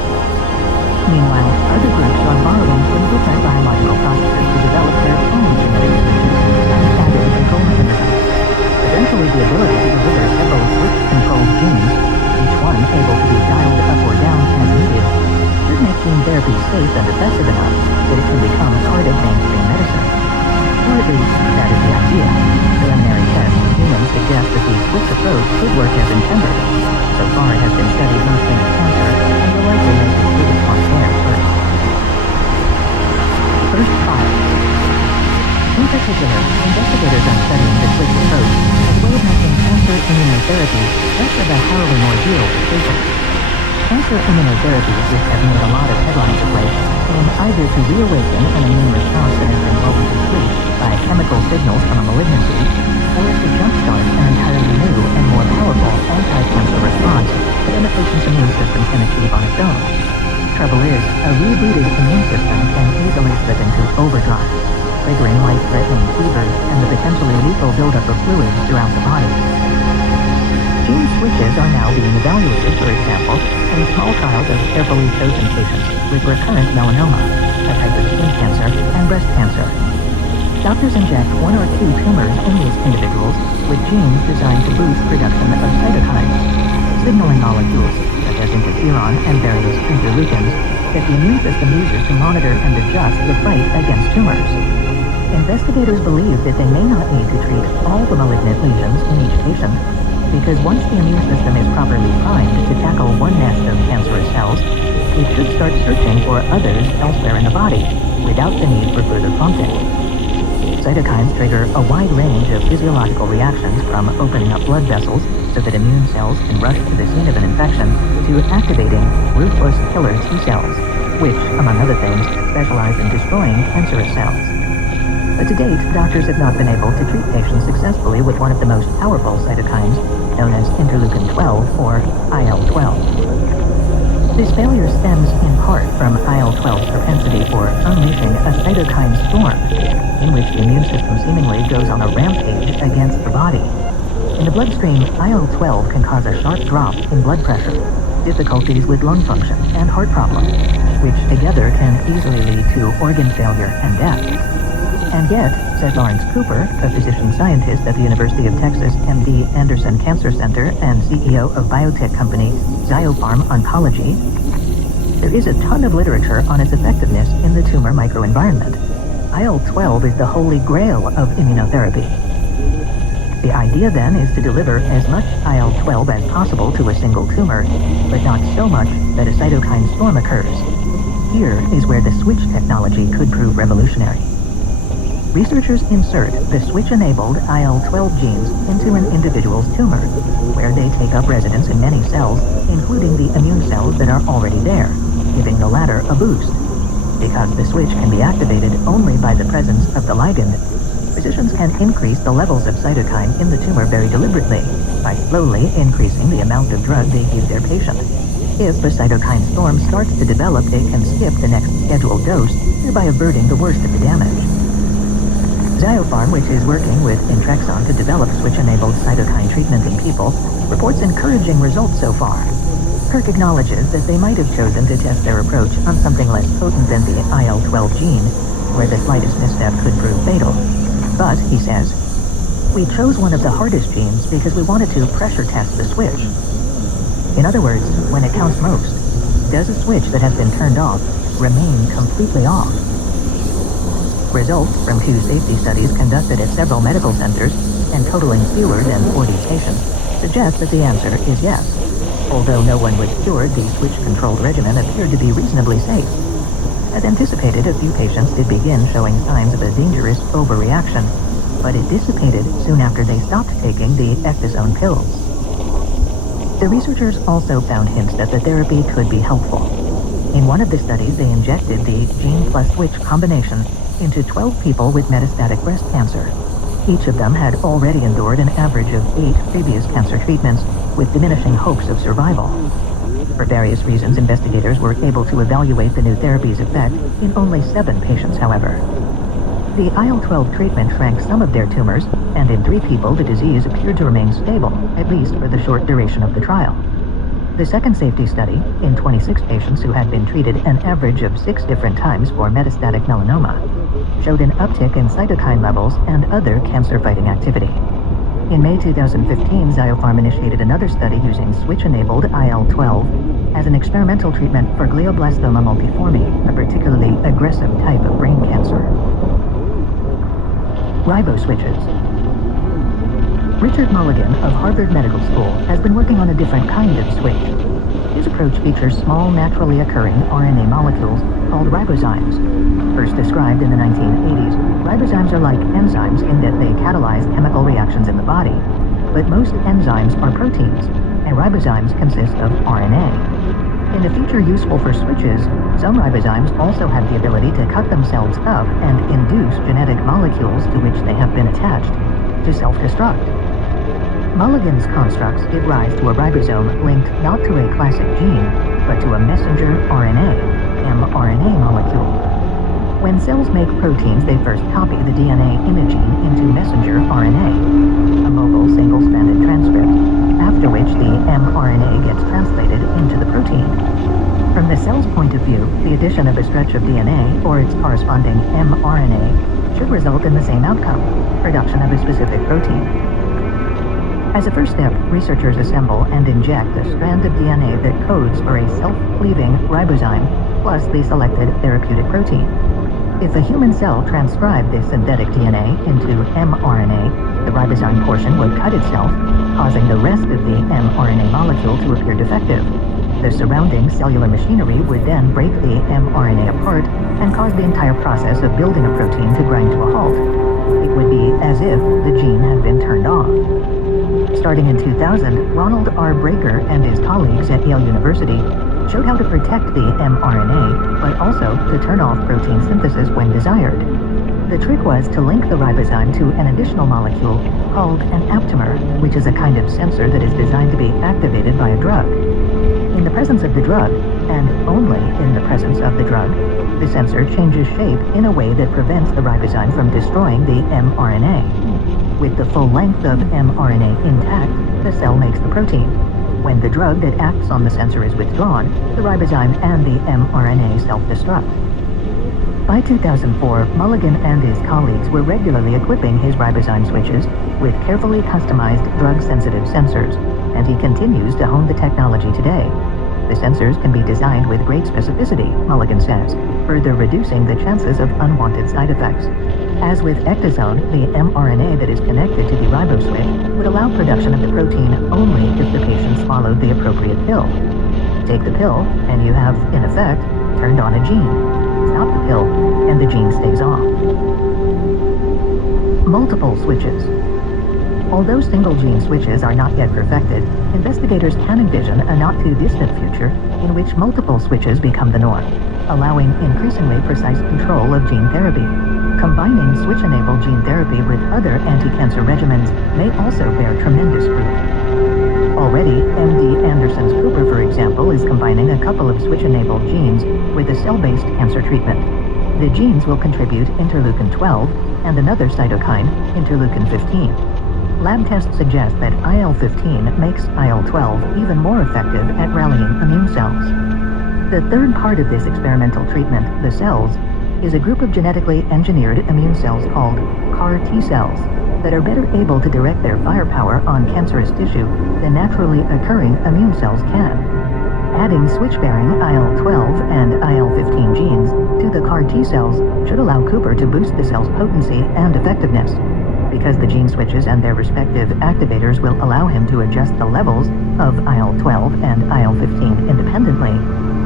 Meanwhile, other groups are borrowing from different biological processes to develop their own genetic switches and added control mechanisms. Eventually, the ability to deliver several switch-controlled genes, each one able to be dialed up or down as needed, should make gene therapy safe and effective enough that it can become part of mainstream medicine. Or at least, that is the idea. Preliminary tests in humans suggest that the switch approach could work as intended. So far, it has been studied mostly in cancer and will likely make its biggest mark there first. First trial. In particular, investigators are studying the switch approach as a way of making cancer immunotherapy less of a harrowing ordeal for patients. Cancer immunotherapies, which have made a lot of headlines of late, aim either to reawaken an immune response that has been lulled to sleep by chemical signals from a malignancy, or to jumpstart an entirely new and more powerful anti-cancer response that the patient's immune system can achieve on trouble is, a rebooted immune system can easily slip into overdrive, triggering life-threatening fevers and the potentially lethal buildup of fluids throughout the body. Gene switches are now being evaluated, for example, in small trials of carefully chosen patients with recurrent melanoma, a type of skin cancer, and breast cancer. Doctors inject one or two tumors in these individuals with genes designed to boost production of cytokines, signaling molecules such as interferon and various interleukins that the immune system uses to monitor and adjust the fight against tumors. Investigators believe that they may not need to treat all the malignant lesions in each patient, because once the immune system is properly primed to tackle one nest of cancerous cells, it should start searching for others elsewhere in the body, without the need for further prompting. Cytokines trigger a wide range of physiological reactions, from opening up blood vessels so that immune cells can rush to the scene of an infection, to activating ruthless killer T cells, which, among other things, specialize in destroying cancerous cells. But to date, doctors have not been able to treat patients successfully with one of the most powerful cytokines, known as interleukin-12 or IL-12. This failure stems in part from IL-12's propensity for unleashing a cytokine storm, in which the immune system seemingly goes on a rampage against the body. In the bloodstream, IL-12 can cause a sharp drop in blood pressure, difficulties with lung function, and heart problems, which together can easily lead to organ failure and death. And yet, said Lawrence Cooper, a physician-scientist at the University of Texas MD Anderson Cancer Center and CEO of biotech company Xiopharm Oncology, there is a ton of literature on its effectiveness in the tumor microenvironment. IL-12 is the holy grail of immunotherapy. The idea then is to deliver as much IL-12 as possible to a single tumor, but not so much that a cytokine storm occurs. Here is where the switch technology could prove revolutionary. Researchers insert the switch-enabled IL-12 genes into an individual's tumor, where they take up residence in many cells, including the immune cells that are already there, giving the latter a boost. Because the switch can be activated only by the presence of the ligand, physicians can increase the levels of cytokine in the tumor very deliberately, by slowly increasing the amount of drug they give their patient. If a cytokine storm starts to develop, they can skip the next scheduled dose, thereby averting the worst of the damage. Xiopharm, which is working with Intrexon to develop switch-enabled cytokine treatment in people, reports encouraging results so far. Kirk acknowledges that they might have chosen to test their approach on something less potent than the IL-12 gene, where the slightest misstep could prove fatal. But, he says, we chose one of the hardest genes because we wanted to pressure test the switch. In other words, when it counts most, does a switch that has been turned off remain completely off? Results from 2 safety studies conducted at several medical centers and totaling fewer than 40 patients suggest that the answer is yes, although no one was cured, the switch-controlled regimen appeared to be reasonably safe. As anticipated, a few patients did begin showing signs of a dangerous overreaction, but it dissipated soon after they stopped taking the ecdysone pills. The researchers also found hints that the therapy could be helpful. In one of the studies, they injected the gene plus switch combination into 12 people with metastatic breast cancer. Each of them had already endured an average of 8 previous cancer treatments, with diminishing hopes of survival. For various reasons, investigators were able to evaluate the new therapy's effect in only 7 patients, however. The IL-12 treatment shrank some of their tumors, and in 3 people the disease appeared to remain stable, at least for the short duration of the trial. The second safety study, in 26 patients who had been treated an average of 6 different times for metastatic melanoma, showed an uptick in cytokine levels and other cancer-fighting activity. In May 2015, Xiopharm initiated another study using switch-enabled IL-12 as an experimental treatment for glioblastoma multiforme, a particularly aggressive type of brain cancer. Riboswitches. Richard Mulligan of Harvard Medical School has been working on a different kind of switch. His approach features small, naturally occurring RNA molecules called ribozymes. First described in the 1980s, ribozymes are like enzymes in that they catalyze chemical reactions in the body. But most enzymes are proteins, and ribozymes consist of RNA. In a feature useful for switches, some ribozymes also have the ability to cut themselves up and induce genetic molecules to which they have been attached to self-destruct. Mulligan's constructs give rise to a ribosome linked not to a classic gene, but to a messenger RNA, mRNA molecule. When cells make proteins, they first copy the DNA imaging into messenger RNA, a mobile single-stranded transcript, after which the mRNA gets translated into the protein. From the cell's point of view, the addition of a stretch of DNA or its corresponding mRNA should result in the same outcome, production of a specific protein. As a first step, researchers assemble and inject a strand of DNA that codes for a self-cleaving ribozyme plus the selected therapeutic protein. If a human cell transcribed the synthetic DNA into mRNA, the ribozyme portion would cut itself, causing the rest of the mRNA molecule to appear defective. The surrounding cellular machinery would then break the mRNA apart and cause the entire process of building a protein to grind to a halt. It would be as if the gene had been turned off. Starting in 2000, Ronald R. Breaker and his colleagues at Yale University showed how to protect the mRNA, but also to turn off protein synthesis when desired. The trick was to link the ribozyme to an additional molecule called an aptamer, which is a kind of sensor that is designed to be activated by a drug. In the presence of the drug, and only in the presence of the drug, the sensor changes shape in a way that prevents the ribozyme from destroying the mRNA. With the full length of mRNA intact, the cell makes the protein. When the drug that acts on the sensor is withdrawn, the ribozyme and the mRNA self-destruct. By 2004, Mulligan and his colleagues were regularly equipping his ribozyme switches with carefully customized drug-sensitive sensors, and he continues to hone the technology today. The sensors can be designed with great specificity, Mulligan says, further reducing the chances of unwanted side effects. As with ecdysone, the mRNA that is connected to the riboswitch would allow production of the protein only if the patient swallowed the appropriate pill. Take the pill, and you have, in effect, turned on a gene. Stop the pill, and the gene stays off. Multiple switches. Although single-gene switches are not yet perfected, investigators can envision a not-too-distant future in which multiple switches become the norm, allowing increasingly precise control of gene therapy. Combining switch-enabled gene therapy with other anti-cancer regimens may also bear tremendous fruit. Already, MD Anderson's Cooper, for example, is combining a couple of switch-enabled genes with a cell-based cancer treatment. The genes will contribute interleukin-12 and another cytokine, interleukin-15. Lab tests suggest that IL-15 makes IL-12 even more effective at rallying immune cells. The third part of this experimental treatment, the cells, is a group of genetically engineered immune cells called CAR T cells that are better able to direct their firepower on cancerous tissue than naturally occurring immune cells can. Adding switch-bearing IL-12 and IL-15 genes to the CAR T cells should allow Cooper to boost the cell's potency and effectiveness. Because the gene switches and their respective activators will allow him to adjust the levels of IL-12 and IL-15 independently,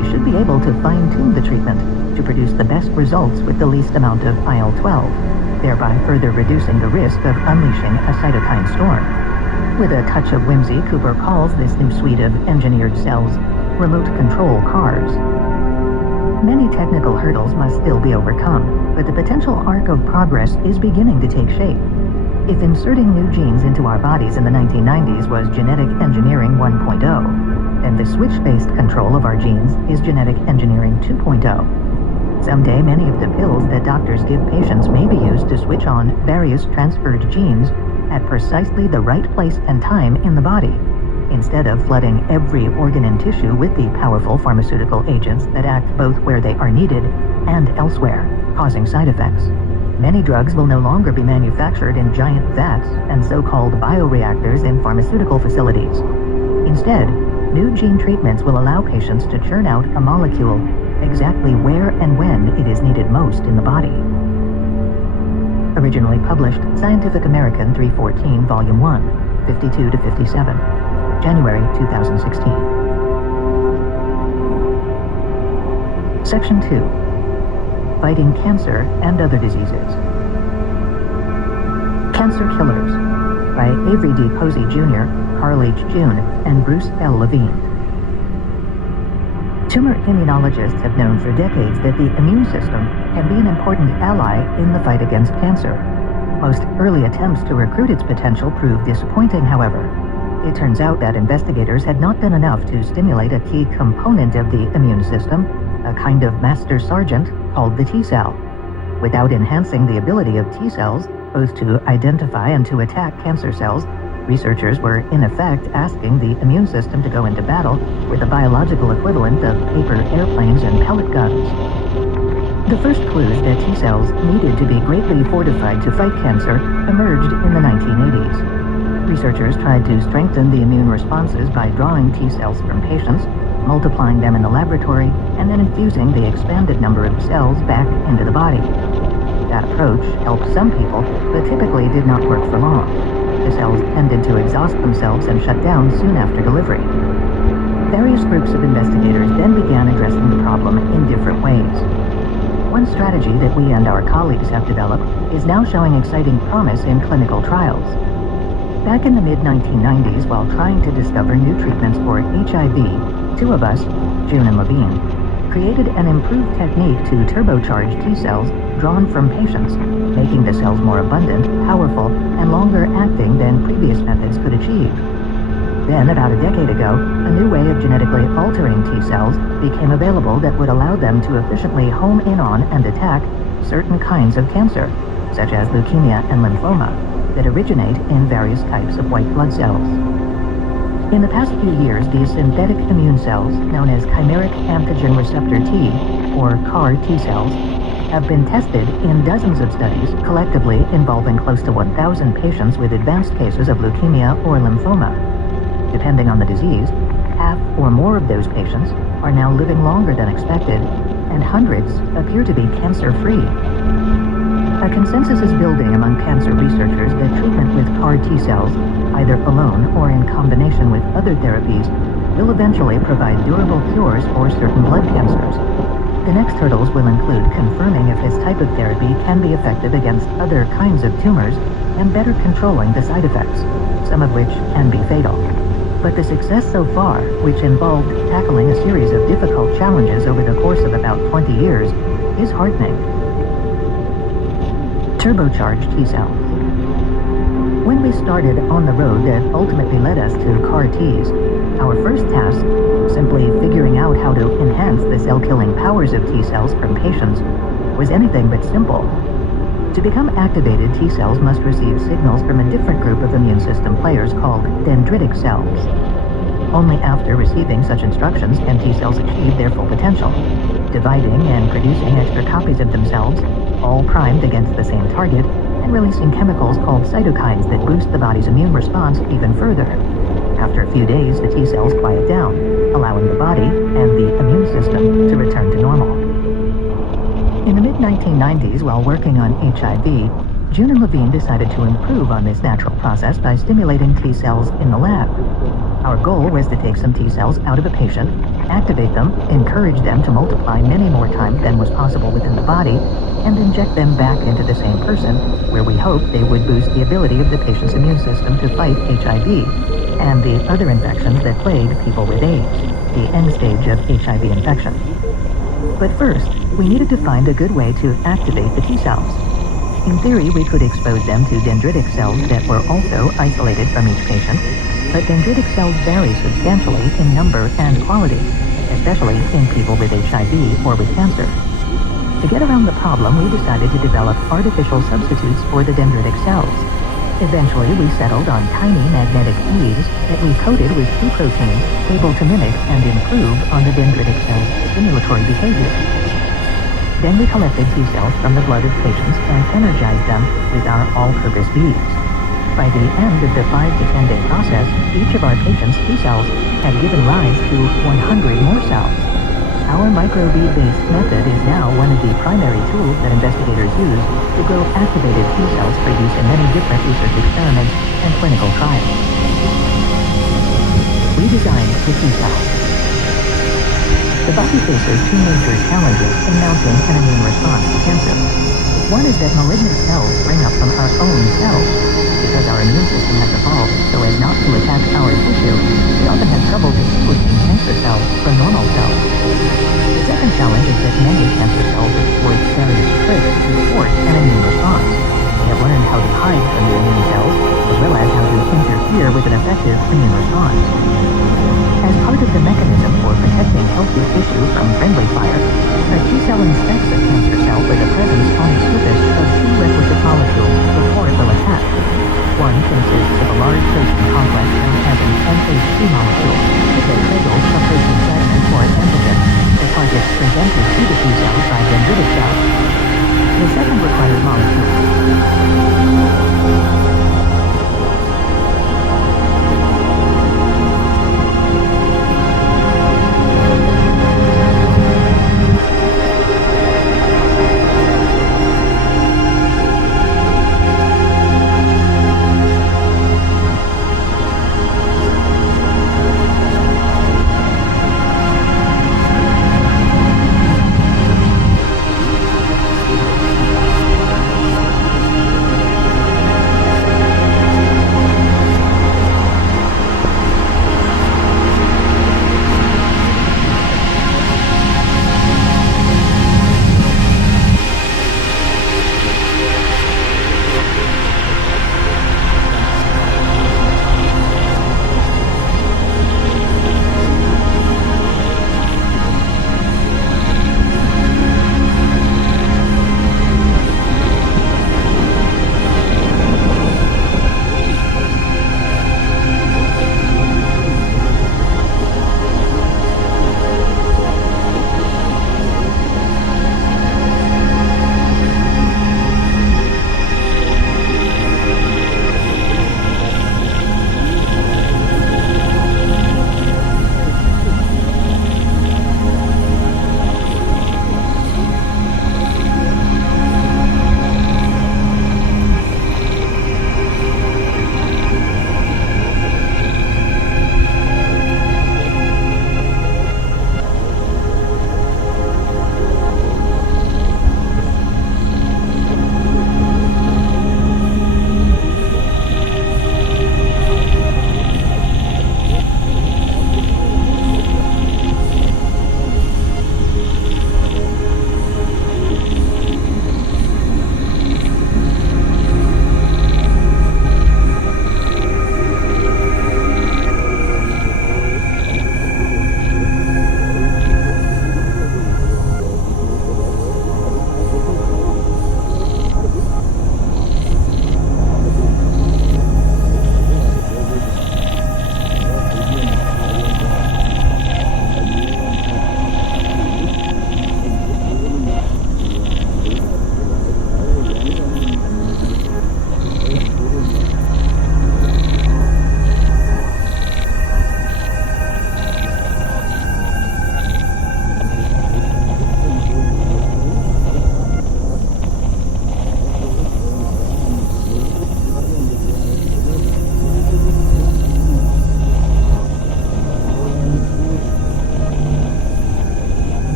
he should be able to fine-tune the treatment to produce the best results with the least amount of IL-12, thereby further reducing the risk of unleashing a cytokine storm. With a touch of whimsy, Cooper calls this new suite of engineered cells remote control CARs. Many technical hurdles must still be overcome, but the potential arc of progress is beginning to take shape. If inserting new genes into our bodies in the 1990s was genetic engineering 1.0, then the switch-based control of our genes is genetic engineering 2.0. Someday, many of the pills that doctors give patients may be used to switch on various transferred genes at precisely the right place and time in the body, instead of flooding every organ and tissue with the powerful pharmaceutical agents that act both where they are needed and elsewhere, causing side effects. Many drugs will no longer be manufactured in giant vats and so-called bioreactors in pharmaceutical facilities. Instead, new gene treatments will allow patients to churn out a molecule exactly where and when it is needed most in the body. Originally published, Scientific American 314, Volume 1, 52 to 57, January 2016. Section 2. Fighting Cancer and Other Diseases. Cancer Killers by Avery D. Posey Jr., Carl H. June, and Bruce L. Levine. Tumor immunologists have known for decades that the immune system can be an important ally in the fight against cancer. Most early attempts to recruit its potential proved disappointing, however. It turns out that investigators had not done enough to stimulate a key component of the immune system, a kind of master sergeant called the T cell. Without enhancing the ability of T cells, both to identify and to attack cancer cells, researchers were in effect asking the immune system to go into battle with the biological equivalent of paper airplanes and pellet guns. The first clues that T cells needed to be greatly fortified to fight cancer emerged in the 1980s. Researchers tried to strengthen the immune responses by drawing T cells from patients, multiplying them in the laboratory, and then infusing the expanded number of cells back into the body. That approach helped some people, but typically did not work for long. The cells tended to exhaust themselves and shut down soon after delivery. Various groups of investigators then began addressing the problem in different ways. One strategy that we and our colleagues have developed is now showing exciting promise in clinical trials. Back in the mid-1990s, while trying to discover new treatments for HIV, two of us, June and Levine, created an improved technique to turbocharge T cells drawn from patients, making the cells more abundant, powerful, and longer acting than previous methods could achieve. Then, about a decade ago, a new way of genetically altering T cells became available that would allow them to efficiently home in on and attack certain kinds of cancer, such as leukemia and lymphoma, that originate in various types of white blood cells. In the past few years, these synthetic immune cells, known as chimeric antigen receptor T, or CAR T cells, have been tested in dozens of studies, collectively involving close to 1,000 patients with advanced cases of leukemia or lymphoma. Depending on the disease, half or more of those patients are now living longer than expected, and hundreds appear to be cancer-free. A consensus is building among cancer researchers that treatment with CAR T cells, either alone or in combination with other therapies, will eventually provide durable cures for certain blood cancers. The next hurdles will include confirming if this type of therapy can be effective against other kinds of tumors and better controlling the side effects, some of which can be fatal. But the success so far, which involved tackling a series of difficult challenges over the course of about 20 years, is heartening. Turbocharged T cells. When we started on the road that ultimately led us to CAR Ts, our first task, simply figuring out how to enhance the cell-killing powers of T cells from patients, was anything but simple. To become activated, T cells must receive signals from a different group of immune system players called dendritic cells. Only after receiving such instructions can T cells achieve their full potential, dividing and producing extra copies of themselves, all primed against the same target, and releasing chemicals called cytokines that boost the body's immune response even further. After a few days, the T cells quiet down, allowing the body and the immune system to return to normal. In the mid-1990s, while working on HIV, June and Levine decided to improve on this natural process by stimulating T cells in the lab. Our goal was to take some T cells out of a patient, activate them, encourage them to multiply many more times than was possible within the body, and inject them back into the same person, where we hoped they would boost the ability of the patient's immune system to fight HIV and the other infections that plague people with AIDS, the end stage of HIV infection. But first, we needed to find a good way to activate the T cells. In theory, we could expose them to dendritic cells that were also isolated from each patient, but dendritic cells vary substantially in number and quality, especially in people with HIV or with cancer. To get around the problem, we decided to develop artificial substitutes for the dendritic cells. Eventually, we settled on tiny magnetic beads that we coated with two proteins able to mimic and improve on the dendritic cell's stimulatory behavior. Then we collected T cells from the blood of patients and energized them with our all-purpose beads. By the end of the 5 to 10 day process, each of our patients' T cells had given rise to 100 more cells. Our microbead-based method is now one of the primary tools that investigators use to grow activated T cells for use in many different research experiments and clinical trials. We designed the T cell. The body faces two major challenges in mounting an immune response to cancer. One is that malignant cells spring up from our own cells. Because our immune system has evolved so as not to attack our tissue, we often have trouble distinguishing cancer cells from normal cells. The second challenge is that many cancer cells exploit various tricks to thwart an immune response. They have learned how to hide from the immune cells, as well as how to interfere with an effective immune response. As part of the mechanism for protecting healthy tissue from friendly fire, a T-cell inspects a cancer cell for the presence on its surface of two requisite molecules before it